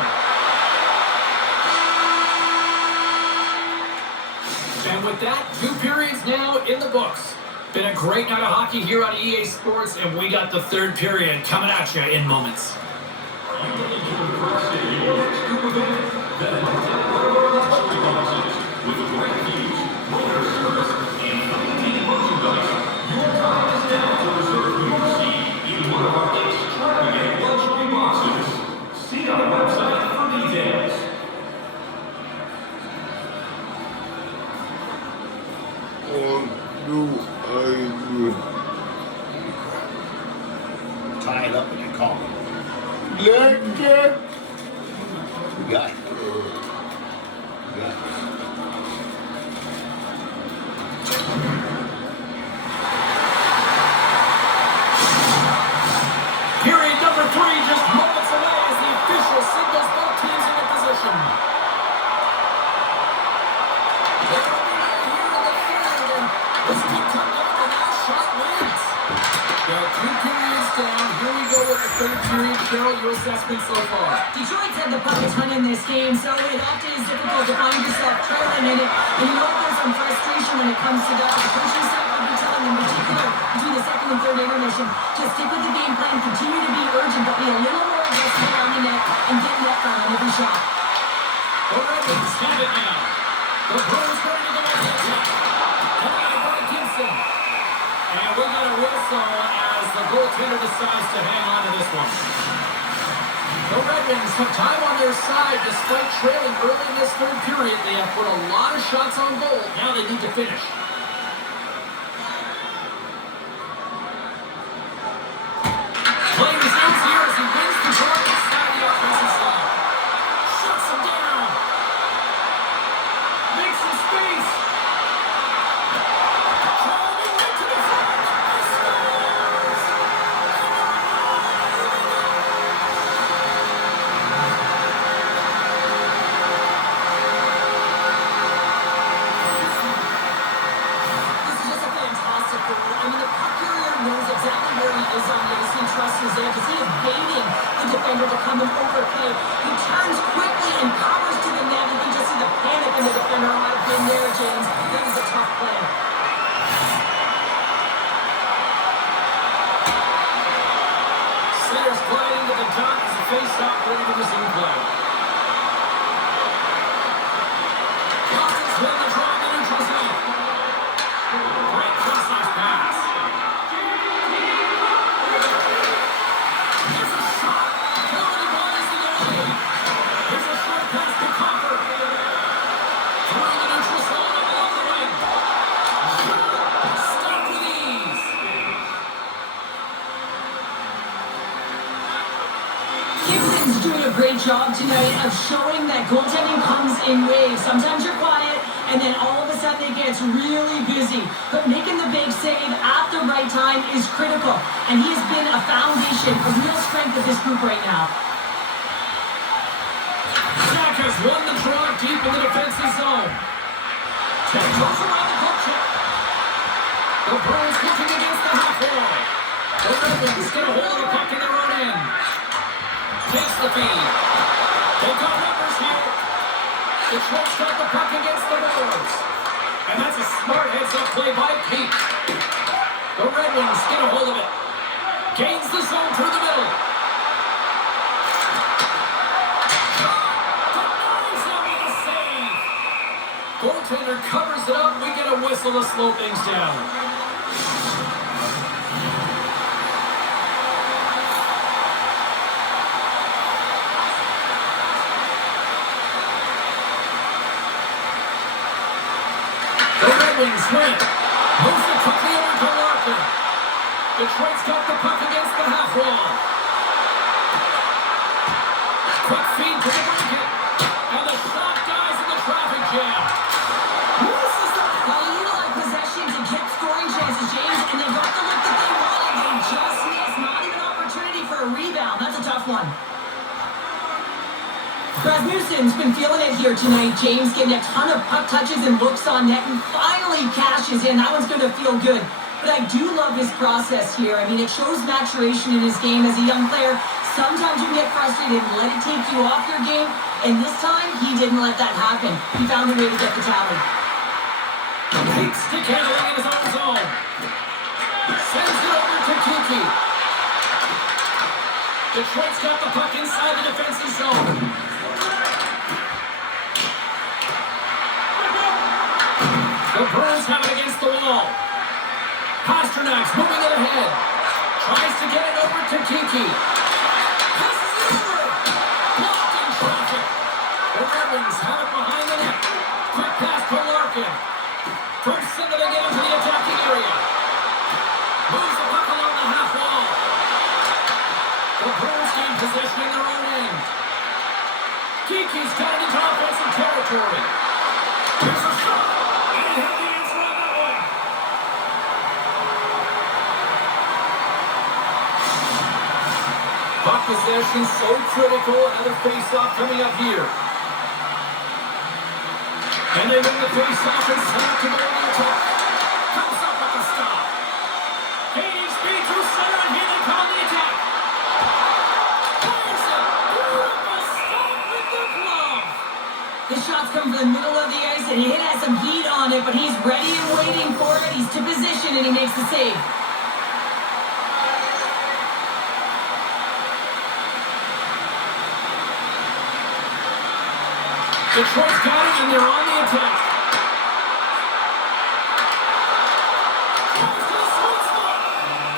And with that, 2 periods now in the books. Been a great night of hockey here on EA Sports, and we got the third period coming at you in moments. See our website for details. Tie it up and you call it. Look at got it. You got it. Period number 3 just moments away as the official signals both teams into position. They're underway here in the third, and this could come down to now shot wins. Got 2 periods down. Here we go with the third period. Cheryl, your assessment so far? Detroit's had the puck a ton in this game, so it often is difficult to find yourself trailing in it. And you know there's some frustration when it comes to that. The coaching staff will be telling in particular between the second and third intermission, just stick with the game plan, continue to be urgent, but be a little more aggressive around the net and get net front on every shot. The Red Wings have it now. The Bruins ready to go on the attack. Coming out by Gibson. And we got a whistle as the goaltender decides to hang on to this one. The Red Wings have time on their side despite trailing early in this third period. They have put a lot of shots on goal. Now they need to finish. Players out here as he wins the draw inside the offensive side. Shuts him down. Makes some space. Driving into the front. He scores. This is just a fantastic goal. I mean, the puck carrier knows exactly where he is on the ice. He trusts his there because he is baiting the defender to come and overpay. He turns quickly and powers to the net. You can just see the panic in the defender. Oh, I've been there, James. That was a tough play. Centers gliding to the dot as the face-off ready to resume play. Boston's win the draw in the neutral zone. Great cross-ice pass. Here's a shot. Nobody bothers the goalie. Here's a short pass to Copper. Through the neutral zone up along the wing. Stop with ease. Gibson's doing a great job tonight of showing that goaltending comes in waves. Sometimes you're quiet, and then all of a sudden it gets really busy. But making the big save at the right time is critical, and he has been a foundation, a real strength of this group right now. Zach has won the draw deep in the defensive zone. Check goes around the puck check. The Bruins looking against the half wall. The Red Wings get a hold of the puck in their own end. Takes the feed. They've got numbers here. Detroit's got the puck against the boards. And that's a smart heads-up play by Pete. The Red Wings get a hold of it. Gains the zone through the middle. Denies him with a save. Goaltender covers it up. We get a whistle to slow things down. Wings win. Moves it quickly over to Larkin. Detroit's got the puck against the half wall. Quick feed to the blanket. And the shot dies in the traffic jam. This is how you utilize possession to get scoring chances, James, and they got the look that they wanted. They just missed. Not even an opportunity for a rebound. That's a tough one. Rasmussen's been feeling it here tonight, James, getting a ton of puck touches and looks on net, and finally cashes in. That one's going to feel good. But I do love his process here. I mean, it shows maturation in his game as a young player. Sometimes you get frustrated and let it take you off your game, and this time, he didn't let that happen. He found a way to get the tally. Pete stick handling in his own zone. Sends it over to Kiki. Detroit's got the puck inside the defensive zone. The Bruins have it against the wall. Pasternak's moving it ahead. Tries to get it over to Kiki. Passes it over. Blocked in traffic. The Red Wings have it behind the net. Quick pass to Larkin. First thing that they get into the attacking area. Moves the puck along the half wall. The Bruins gain possession in their own end. Kiki think he's got it into offensive territory. Here's a shot. And he had the answer on that one. Puck possession so critical. Another face-off coming up here. And they win the face-off and set up to go on the attack. Comes up with the stop. Gaining speed through center, and here they come on the attack. Fires it. Beautiful stop with the glove. The shots come from the middle of the ice, and it has some heat on it, but he's ready and waiting for it. He's to position, and he makes the save. Detroit's got it, and they're on the attack. Comes to the sweet spot.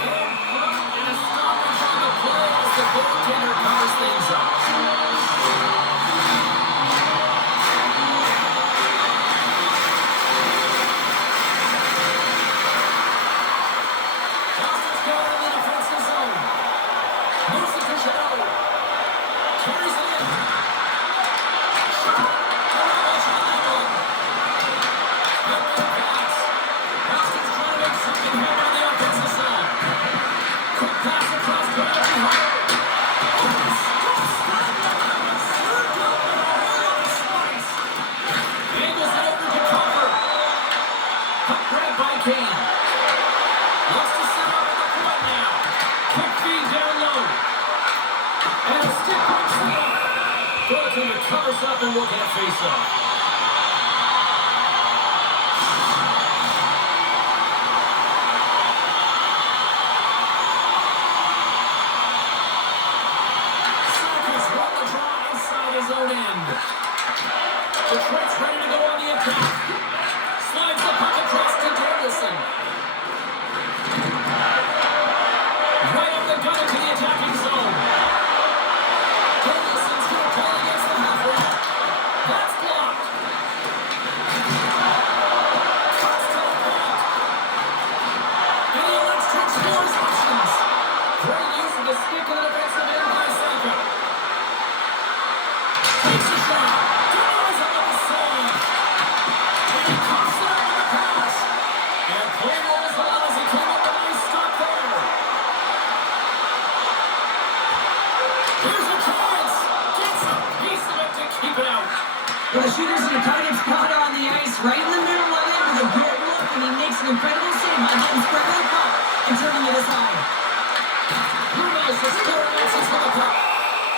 In front, and a stoppage on the play as the goaltender covers things up. Boston's got it in the defensive zone. Moves it to Chanel. Carries it in. Shot. Covers up and will get a face-off. Sakas won the draw inside his own end. Detroit's ready to go on the attack. Slides the puck across to Davison. Right up the gutter to the attacking zone. Davison's going to play against the half-wall. That's blocked. Cuts to the point. And he elects to explore his options. Great use of the stick in the defensive end by Saka. Takes a shot. Denies him with the save. And he coughs it out with the pass. And play rolls on as he came up with a nice stop there. Here's a chance. Gets a piece of it to keep it out. Well, the shooter's going to try to get caught on the ice right in the middle of it with a good look, and he makes an incredible save by getting spread with the puck and turning it aside. Bruins is still answers for the puck.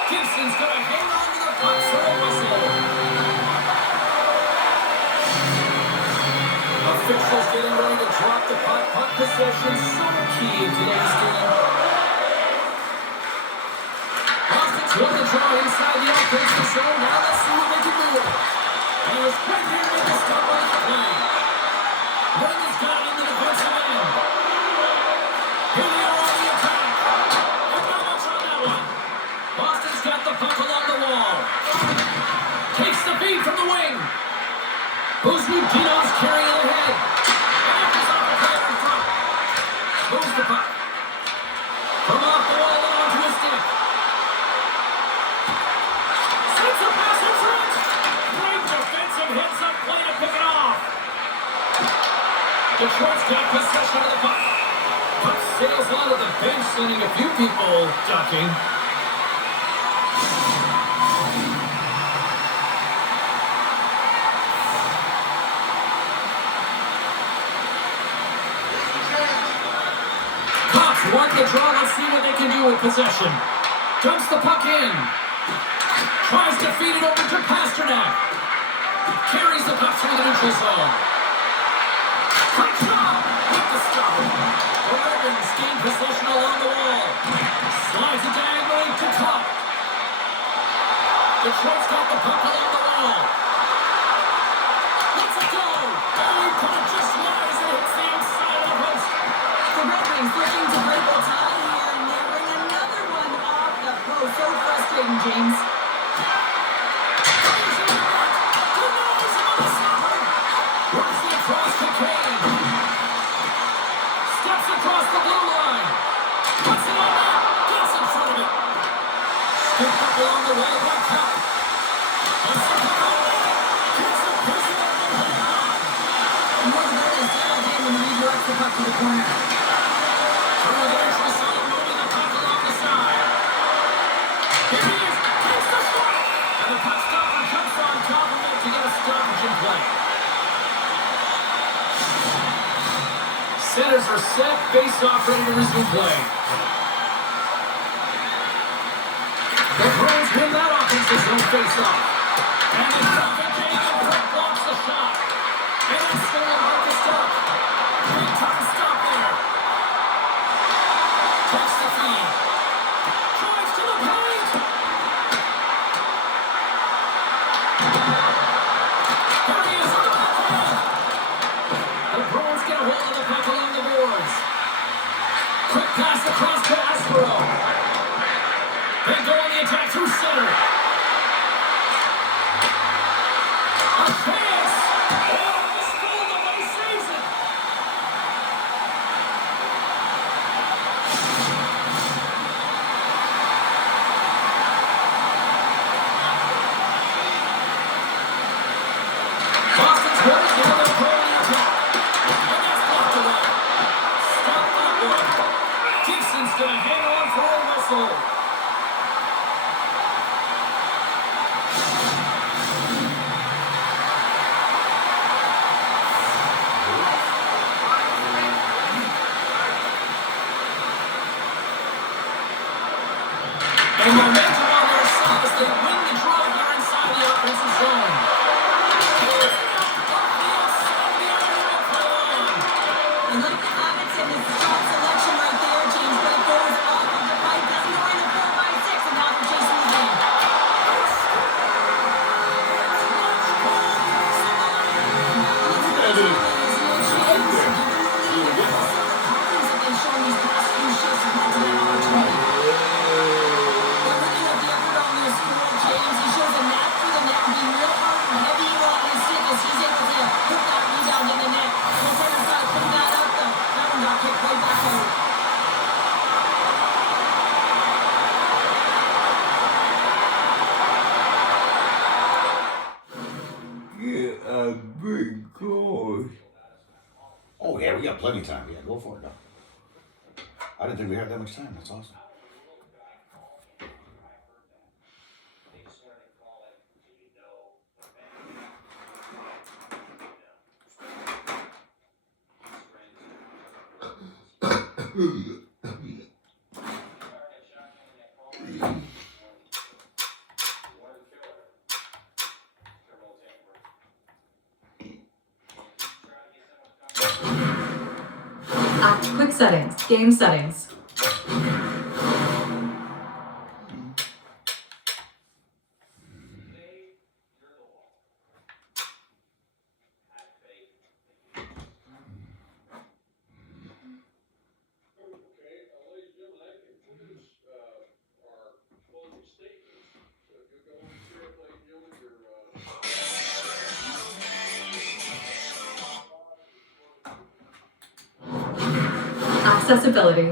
Gibson's going to hang on to the puck for a whistle. Officials getting ready to drop the puck. Puck possession so key in today's game. Boston's won the draw inside the offensive zone. Now let's see what they can do. And it was right here to make the stop on the play. Ravens got it in the defensive end. Here they are on the attack. And not much on that one. Boston's got the puck along the wall. Takes the feed from the wing. Kuznikinov's carrying it ahead. And it goes off the player in front. Moves the puck. From off the wall and onto his stick. Sends a pass in front. Great defensive hits up play to pick it off. Detroit's got possession of the puck. Puck sails onto the bench, sending a few people ducking. Cox won the draw. Let's see what they can do with possession. Dumps the puck in. Tries to feed it over to Pasternak. Carries the puck through the neutral zone. Quick shot with the stop. The Ravens gain possession along the wall. Slides it diagonally to Cox. Detroit's got the puck along the wall. Let's it go. Oh, he put it just wide as it hits the outside of the post. The Red Wings looking to break the tie here, and they bring another one off the post. So frustrating, James. Across to Kane. Steps across the blue line. Puts it on net. Gets in front of it. Scooped up along the way by Cup. to the corner. Through the entry zone, moving the puck along the side. Here he is, takes the shot, and the puck stopper jumps on top of it to get a stoppage in play. Centers are set, face-off ready to resume play. The Bruins win that offensive zone face-off. And the traffic jam in front blocks the shot. And it's still a Marcus Stark. Big-time stop there. Takes the feed. Drives to the paint. Here he is on the backhand. The Bruins get a hold of the puck along the boards. Quick pass across to Aspero. They go on the attack through center. A chance! Oh, the school away saves it! Boston's holding down their goalie attack. And that's blocked away. Stop that one. Gibson's gonna hang on for a whistle. And momentum on their side as they win the draw here inside the offensive zone. Here's the off the outside, the other play on. And like the Abbott's in his shot selection right there, James, but it goes off of the pipe, doesn't go into 4-by-6, and now they're chasing the game. Get a big goal. Oh, yeah, we got plenty of time. Yeah, go for it now. I didn't think we had that much time. That's awesome. Quick settings. Game settings. Accessibility.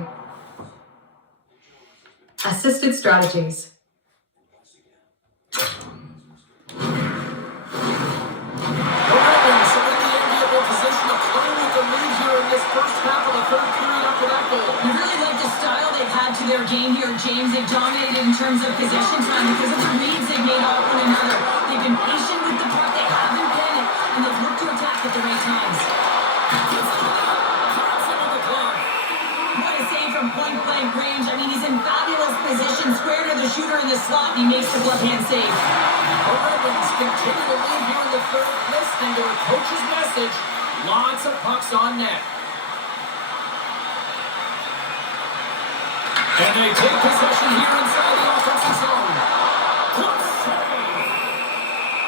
Assisted strategies. You really like the style they've had to their game here, James. They've dominated in terms of possession time because of the reads they've made off one another. They've been patient with the puck, they haven't panicked, and they've looked to attack at the right times. What a save from point-blank range. I mean, he's in fabulous position, square to the shooter in the slot, and he makes the left-hand save. The Red Wings continue to lead here in the third, listening to a coach's message. Lots of pucks on net. And they take possession here inside the offensive zone. Good save.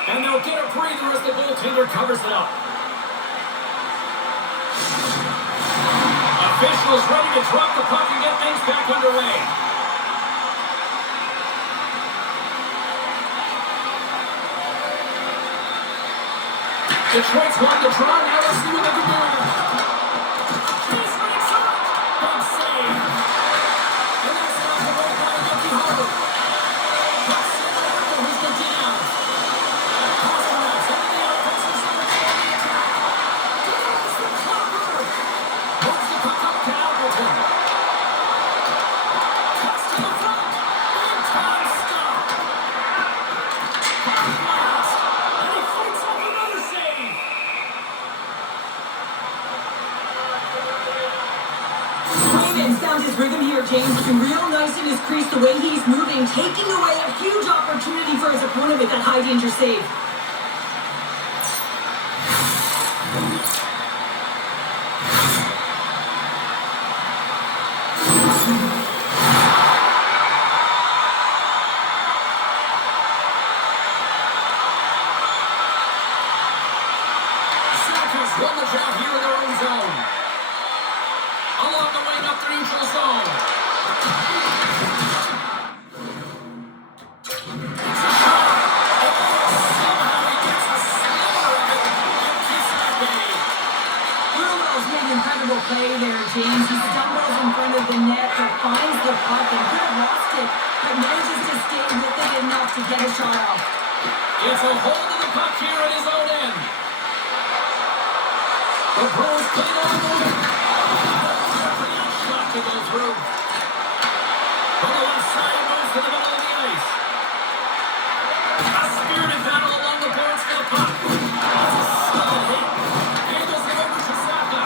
And they'll get a breather as the goaltender covers it up. Officials ready to drop the puck and get things back underway. Detroit's won the draw. Now let's see what they can do. Chase makes it. Big save. And that's off the right by Yuki Harper. Puck sent over to Wisdom down. Pasternak on the offensive zone. Goes the cover. Moves his rhythm here, James. Looking real nice in his crease, the way he's moving, taking away a huge opportunity for his opponent with that high danger save. Won the job here in their own zone. Along the wing up the neutral zone. Somehow he gets a sliver of it and keeps that game. Bruno's made an incredible play there, James. He stumbles in front of the net, but finds the puck and could have lost it, but manages to stay with it enough to get a shot off. It's a hold of the puck here at his own end. The Bruins play it on the wing. Shot to go through. On the left side, it moves to the middle of the ice. A spirited battle along the boards for the puck. That's a solid hit. Handles it over to Saka.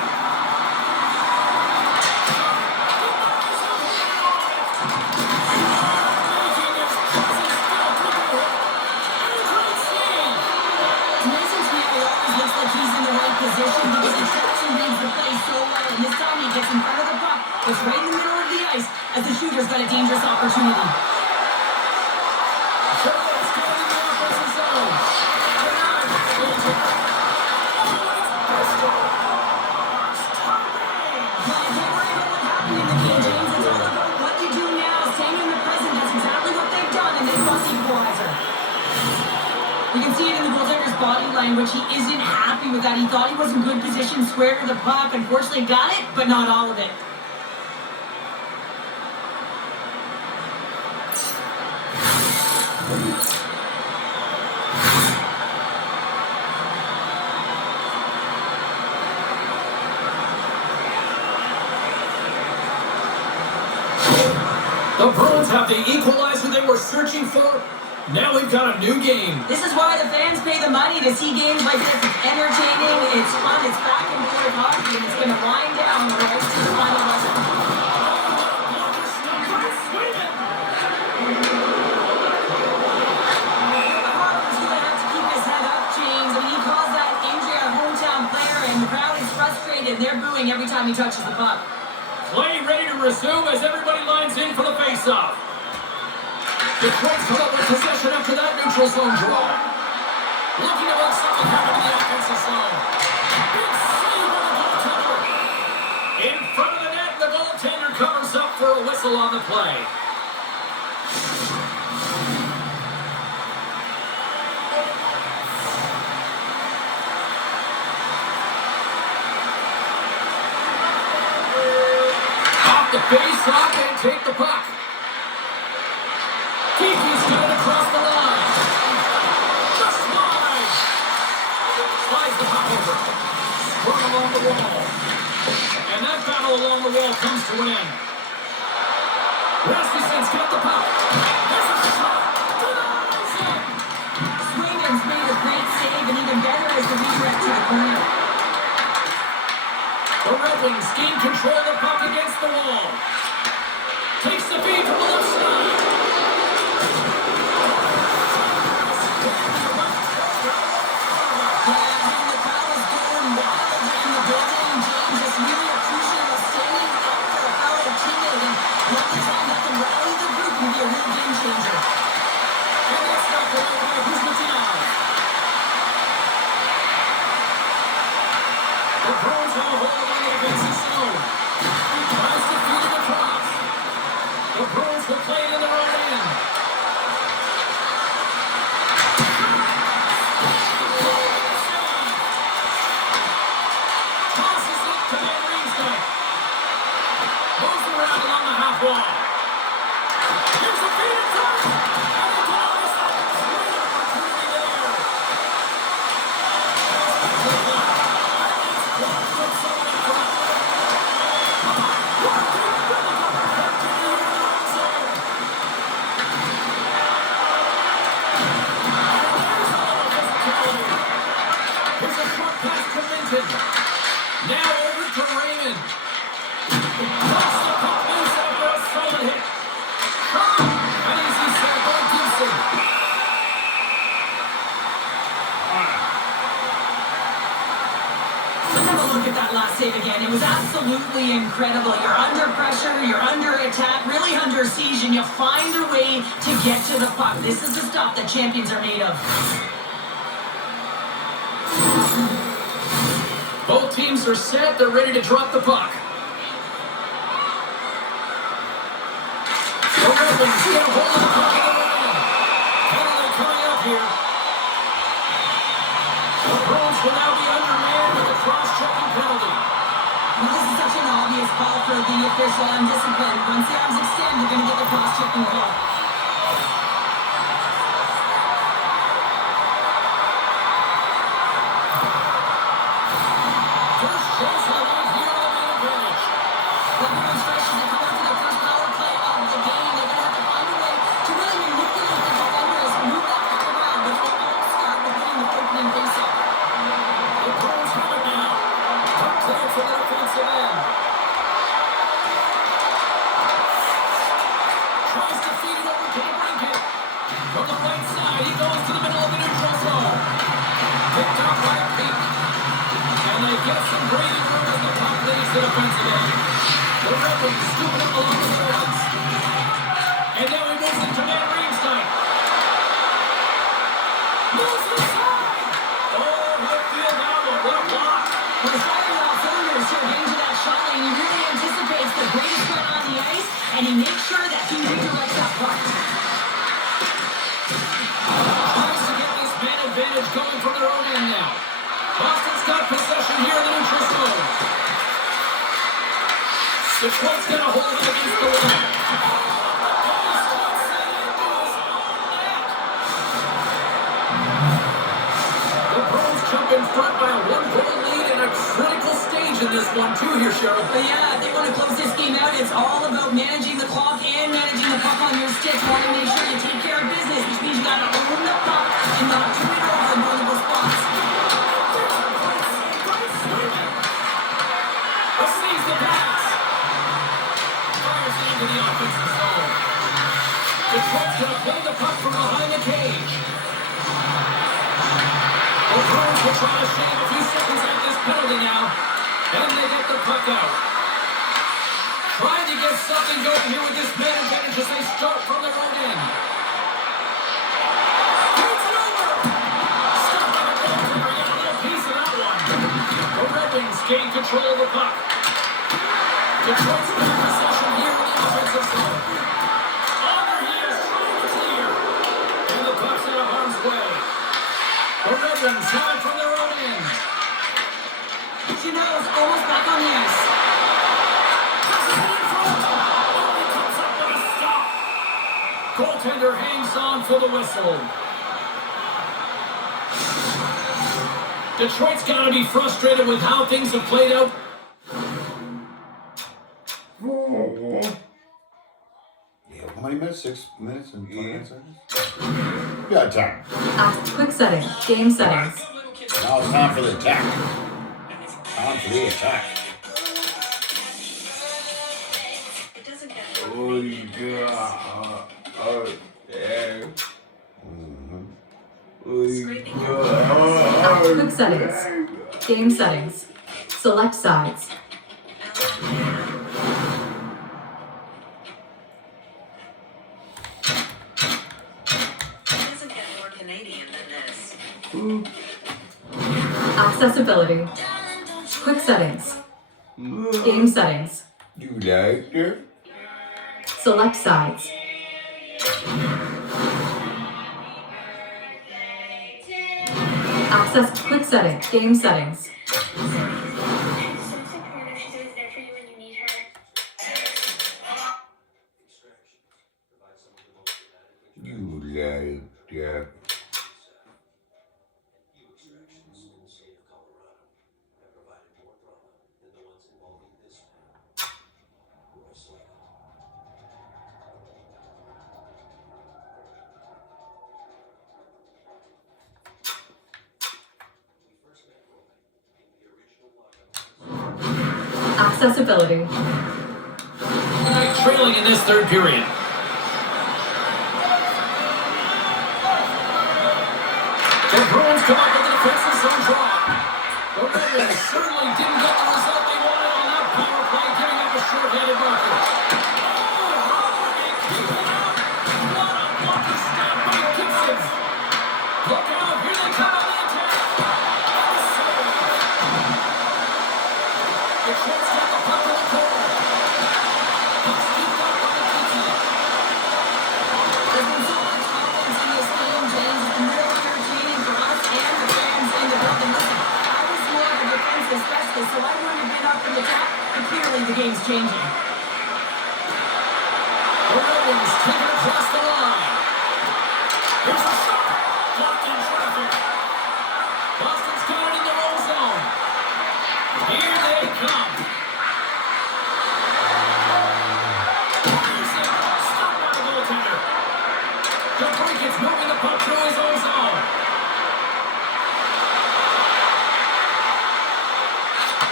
Making his presence felt with the hit. And a great save. Mason Smith always looks like he's in the right position because he tracks and reads the play so well. And this time he gets in front of the puck, gets right in the middle of the ice as the shooter's got a dangerous opportunity. Sherwood's going in the offensive zone. And now it's Bolton. Well, you can't worry about what happened in the game, James. It's all about what you do now. Staying in the present, that's exactly what they've done, and they've got the equalizer. You can see it in the goaltender's body language. He isn't happy with that. He thought he was in good position, square to the puck. Unfortunately, got it, but not all of it. The Bruins have the equalizer they were searching for. Now we've got a new game. This is why the fans pay the money to see games like this. It's entertaining, it's fun, it's back and forth hockey, and it's going to wind down right to the final whistle. Harper's going to have to keep his head up, James. I mean, he caused that injury on a hometown player, and the crowd is frustrated. They're booing every time he touches the puck. Play ready to resume as everybody lines in for the face-off. Detroit's come up with possession after that neutral zone draw. Looking to make something happen in the offensive zone. Big save on the goaltender. In front of the net, the goaltender covers up for a whistle on the play. Off the face-off and take the puck. Kiki's got it across the line. Just wide. Slides the puck over. Sprung along the wall. And that battle along the wall comes to an end. Rasmussen's got the puck. There's a shot. Denies it. Swayman's made a great save, and even better as the redirect to the corner. The Red Wings gain control of the puck against the wall. Takes the feed from the left side. The Bruins have a hold on the defensive zone. Tries to feed it across. The Bruins look at that last save again. It was absolutely incredible. You're under pressure, you're under attack, really under siege, and you find a way to get to the puck. This is the stuff that champions are made of. Both teams are set. They're ready to drop the puck. The Red Wings get a hold of the puck in the lane. Penalty coming up here. The Bruins will now be undermanned with a cross-checking penalty. Well, this is such an obvious call for the official undisciplined. Once the arms extend, you're going to get the cross-checking call. First chance of the night here on the main advantage. The Bruins fresh as they come out to their first power play of the game. They're going to have to find a way to really manipulate the defenders, move that puck around, but they all start with getting the opening face-off. The Bruins have it now. Puck cleared from the defensive end. Tries to feed it over to the blanket. From the right side, he goes to the middle of the neutral zone. Picked up by a peak. And they get some breathing room as the puck leaves the defensive end. The Red Wings scooping up along the boards. And now he moves into Matt Reemstein. Moves inside. Oh, what field now? What a block. Well, the firing off cylinders here getting to that shot lane. He really anticipates the greatest threat on the ice, and he makes sure that he redirects that puck. Tries to get this man advantage going from their own end now. Boston's got possession here in the neutral zone. Detroit's got a hold of it against the wall. The Bruins jump in front by a one-goal lead in a critical stage in this one, too, here, Cheryl. But yeah, if they want to close this game out, it's all about managing the clock and managing the puck on your sticks. Want to make sure you take care of business, which means you got to own the puck and not turn it over in multiple spots. Receives the pass. Fires it into the offensive zone. Detroit's going to play the puck from behind the cage. The Bruins will try to shave a few seconds at this penalty now. And they get the puck out. Trying to get something going here with this man advantage as they start from their own end. Turns it over. Stopped by the goaltender. He got a little piece of that one. The Red Wings gain control of the puck. Detroit's got possession here in the offensive zone. Honor, he is trying to clear. And the puck's out of harm's way. The Red Wings have it from their own end. Chanel is almost back on the ice. Passes it in front. Oh, he comes up with a stop. Goaltender hangs on for the whistle. Detroit's got to be frustrated with how things have played out. Yeah, how many minutes? 6 minutes and 29 seconds? Yeah, time. Quick setting. Game settings. Now it's time for the attack. Time for the attack. Oh, yeah. Oh, yeah. Oh, Quick settings. Game settings. Select sides. Doesn't get more Canadian than this. Accessibility. Quick settings. Game settings. You like it? Select sides. Access quick setting. Game settings. You like that? Accessibility. Trailing in this third period. The Bruins come up with the defensive zone draw. The Red Wings certainly didn't get the result they wanted on that power play, giving up a short-handed marker. Look out, here they come on the attack. The Detroit's got the puck in the corner. Puck scooped up by Kitty. There's been so much offense in this game, James. It's been real entertaining for us and the fans in the building. Listen, I was more of a defensive specialist, so I wouldn't have been up in the top, but clearly the game's changing. The Red Wings take it across the line. Here's a shot. Blocked in traffic. Boston's got it in their own zone. Here they come. Stopped by the goaltender. DeBrinket's moving the puck through his own zone.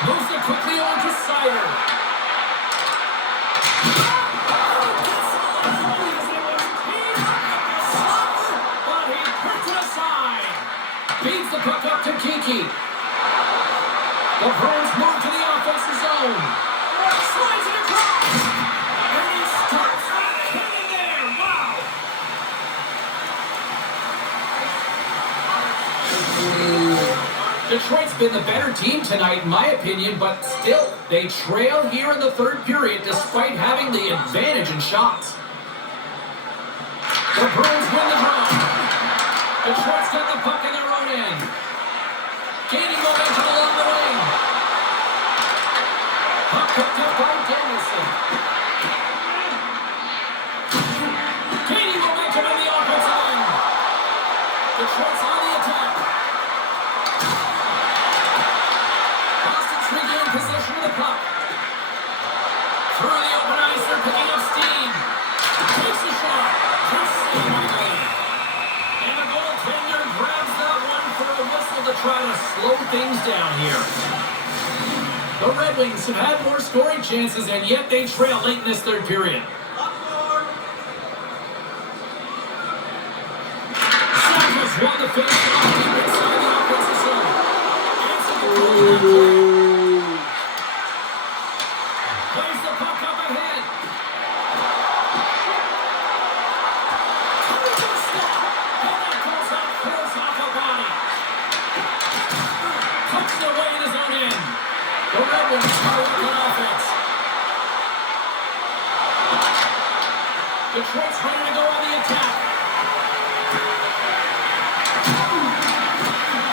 Moves it quickly on to Sider. Beats the puck up to Kiki. The Bruins move to the offensive zone. Slides it across. And he starts hanging there. Wow. Detroit's been the better team tonight, in my opinion, but still, they trail here in the third period despite having the advantage in shots. The Bruins win the draw. Detroit's got the puck in their own end. Gaining momentum along the wing. Puck picked up by Danielson. Gaining momentum in the offensive end. Detroit's on the attack. Boston's regained possession of the puck. Through the open ice, they're picking up steam. Takes a shot. Just saved by goalie. And the goaltender grabs that one for a whistle to try to slow things down here. The Red Wings have had more scoring chances, and yet they trail late in this third period. Sanders won the face off inside the offensive zone. Answered the goal. Plays the puck up ahead. Away in his own end. The Red Wings are working offense. Detroit's ready to go on the attack.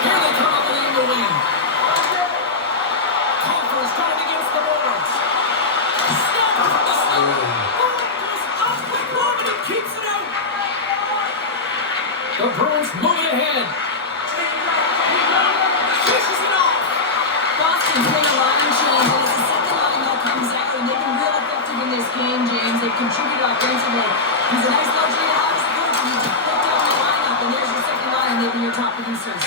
Here they come up along the wing. Confer's got it against the boards. Snapper from the center. Goes off quick one and he keeps it out. The Bruins moving ahead. Boston's made a line change, and it's the second line that comes out, and they've been real effective in this game, James. They've contributed offensively. It's a nice luxury to have as a coach. You just put down the lineup, and there's your second line, and they've been your top producers.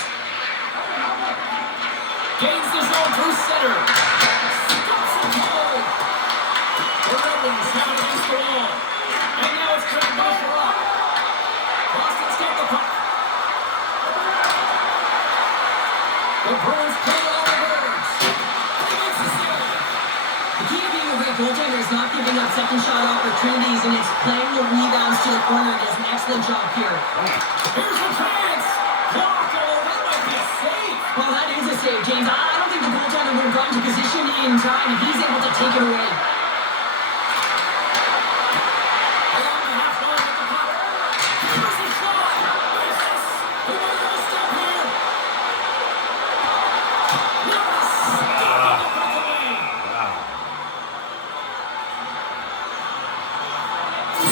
Gains the zone through center. Stops the goal. The Red Wings have it against the wall. And now it's trapped by Sherrod. Boston's got the puck. The Bruins play all the birds. He makes the save. The key to being a great goaltender is not giving up second shot opportunities, and it's playing the rebounds to the corner. He does an excellent job here. Here's a chance. Blocked. Oh, that might be a save. Well, that is a save, James. I don't think the goaltender would have gotten to position in time if he's able to take it away. Along the half line with the puck. Here's the shot. Misses. He might have a step here.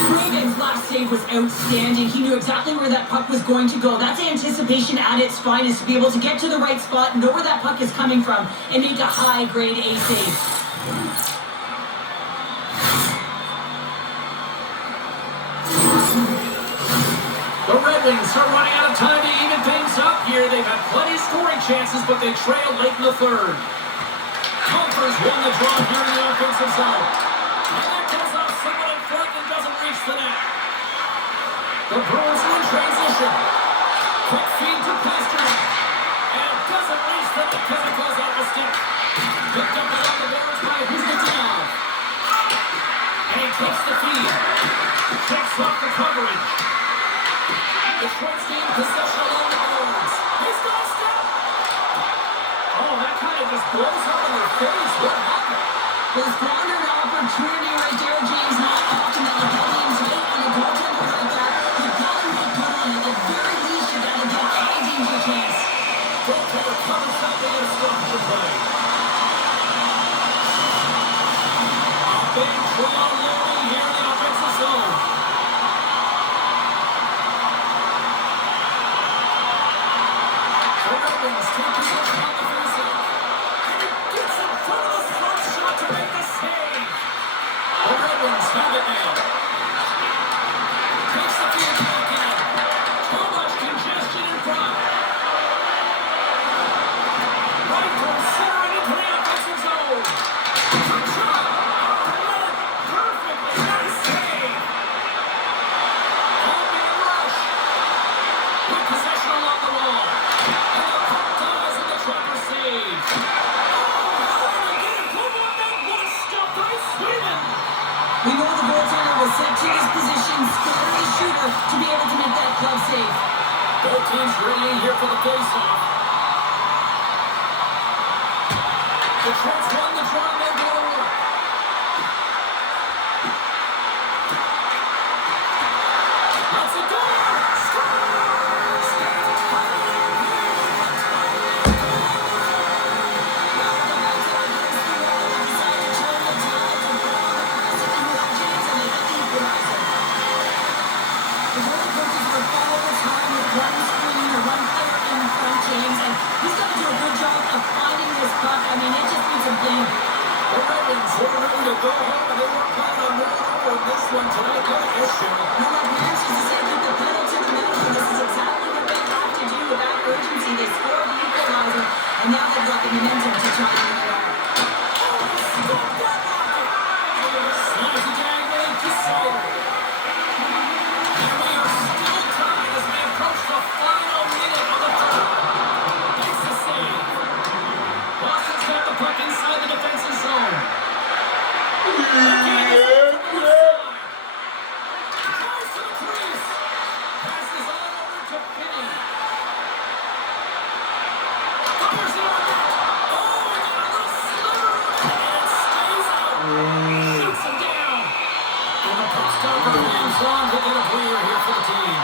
Craven's last save was outstanding. He knew exactly where that puck was going to go. That's anticipation at its finest, to be able to get to the right spot, know where that puck is coming from, and make a high-grade A save. The Red Wings are running out of time to even things up here. They've had plenty of scoring chances, but they trail late in the third. Confer's won the draw here in the offensive zone. And that goes off someone in front and doesn't reach the net. The Bruins are in transition. Quick feed to Pasternak. And it doesn't reach the net because it goes out Wings take possession on the faceoff. And he gets in front of the slot shot to make the save. The Red Wings have it now. Takes the field back in. Too much congestion in front. Right from center and into the offensive zone. Quick shot. Read it perfectly. Nice save. All-man rush. With possession along the wall. And the puck dies and the trapper saves. Oh, they get a good one. That was stopped by Sweden. We know the goaltender was set to his position, square the shooter, to be able to make that glove save. Both teams ready in here for the faceoff. Detroit's won the draw and they're going to work. That's a goal! Scores! The goalie coaches were all the time with one screen or one player in front, James, and he's got to do a good job of finding this puck. I mean, it just needs a blink. The Red Wings were ready to go home and they were caught on more over this one tonight by the issue. No, like Lance used to say, keep the pedal to the metal, and this is exactly what they have to do with that urgency. They scored the equalizer, and now they've got the momentum to try to win it out. Slides it diagonally to Sawyer. And we are still tied as we approach the final minute of the third. Makes the save. Boston's got the puck inside the defensive zone. Drives to the crease. Passes on over to Finney. Fires it on net. Oh, we got a little sliver of it, and it stays out. Shoots him down. And the puck's down for hands on to get a breather here for the team.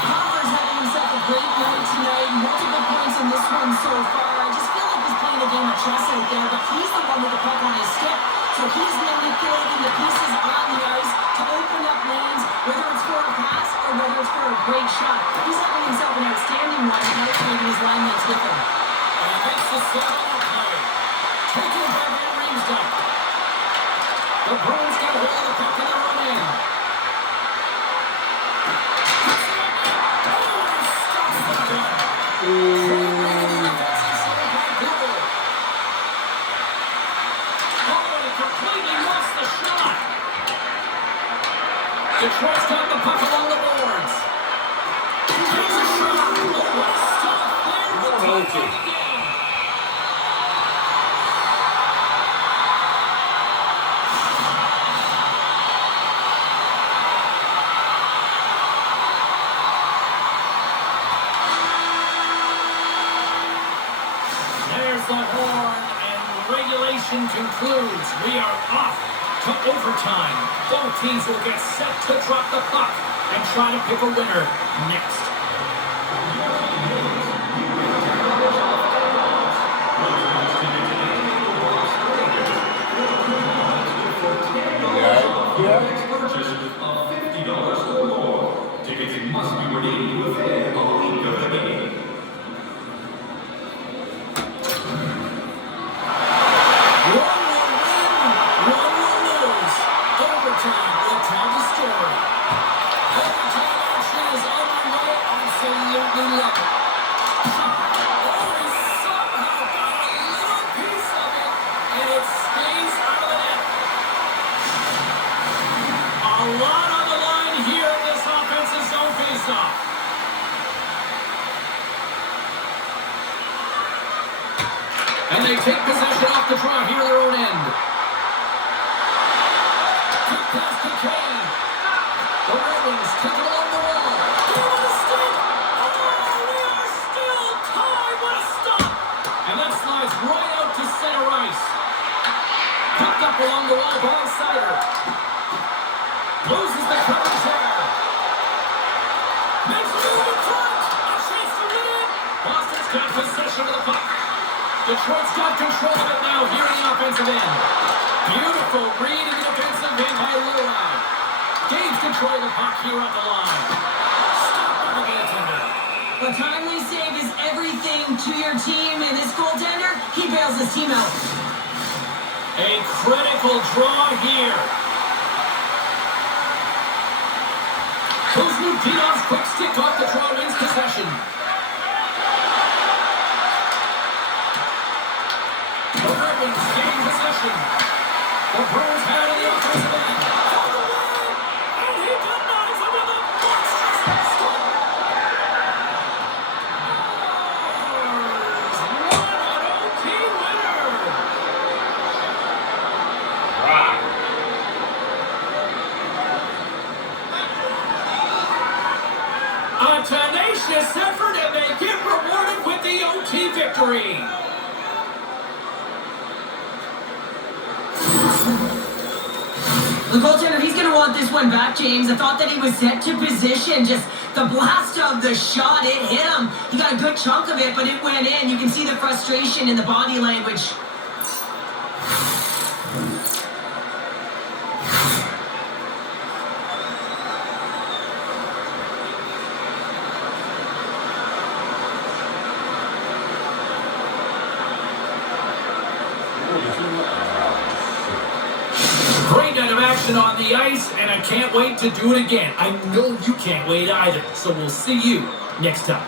Popper's having himself a great night tonight. Multiple points in this one so far. I just feel like he's playing a game of chess out there, but he's the one with the puck on his stick. So he's manipulating the pieces on the ice to open up lanes, whether it's for a pass or whether it's for a great shot. He's having himself an outstanding one and motivating his line mates with him. And against the slot on the play. Taken by Van Riemsdyk. The Bruins get a hold of the puck in their own end. Detroit's got the puck along the boards. Here's a shot. Oh, what a stop there. The team again. There's the horn, and regulation concludes. We are off to overtime. Both teams will get set to drop the puck and try to pick a winner next. Purchase of $50 or more. Tickets must be redeemed within a week of the game. One will win, one will lose. Overtime will tell the story. Overtime action is underway. Absolutely love it. Oh, he somehow got a little piece of it, and it stays out of the net. A lot on the line here in this offensive zone faceoff. And they take possession off the draw here at their own end. Quick pass to Kane. The Red Wings take it along the wall. What a stick! Oh, we are still tied. What a stop! And that slides right out to center ice. Picked up along the wall by Sider. Loses the coverage there. Makes a move in front. A chance to win it. Boston's got possession of the puck. Detroit's got control of it now here in the offensive end. Beautiful read in the defensive end by Lowry. Gains control of the puck here on the line. Stop by the goaltender. A timely save is everything belonging to your team, and this goaltender, he bails his team out. A critical draw here. Kuzmatinov's quick stick off the draw wins possession. The Red Wings gain possession. The Bruins had on the offensive end. For the win! And he denies him with a monstrous stop. What an OT winner! A tenacious effort, and they get rewarded with the OT victory. The goaltender, he's going to want this one back, James. I thought that he was set to position. Just the blast of the shot, it hit him. He got a good chunk of it, but it went in. You can see the frustration in the body language. Great night of action on the ice, and I can't wait to do it again. I know you can't wait either, so we'll see you next time.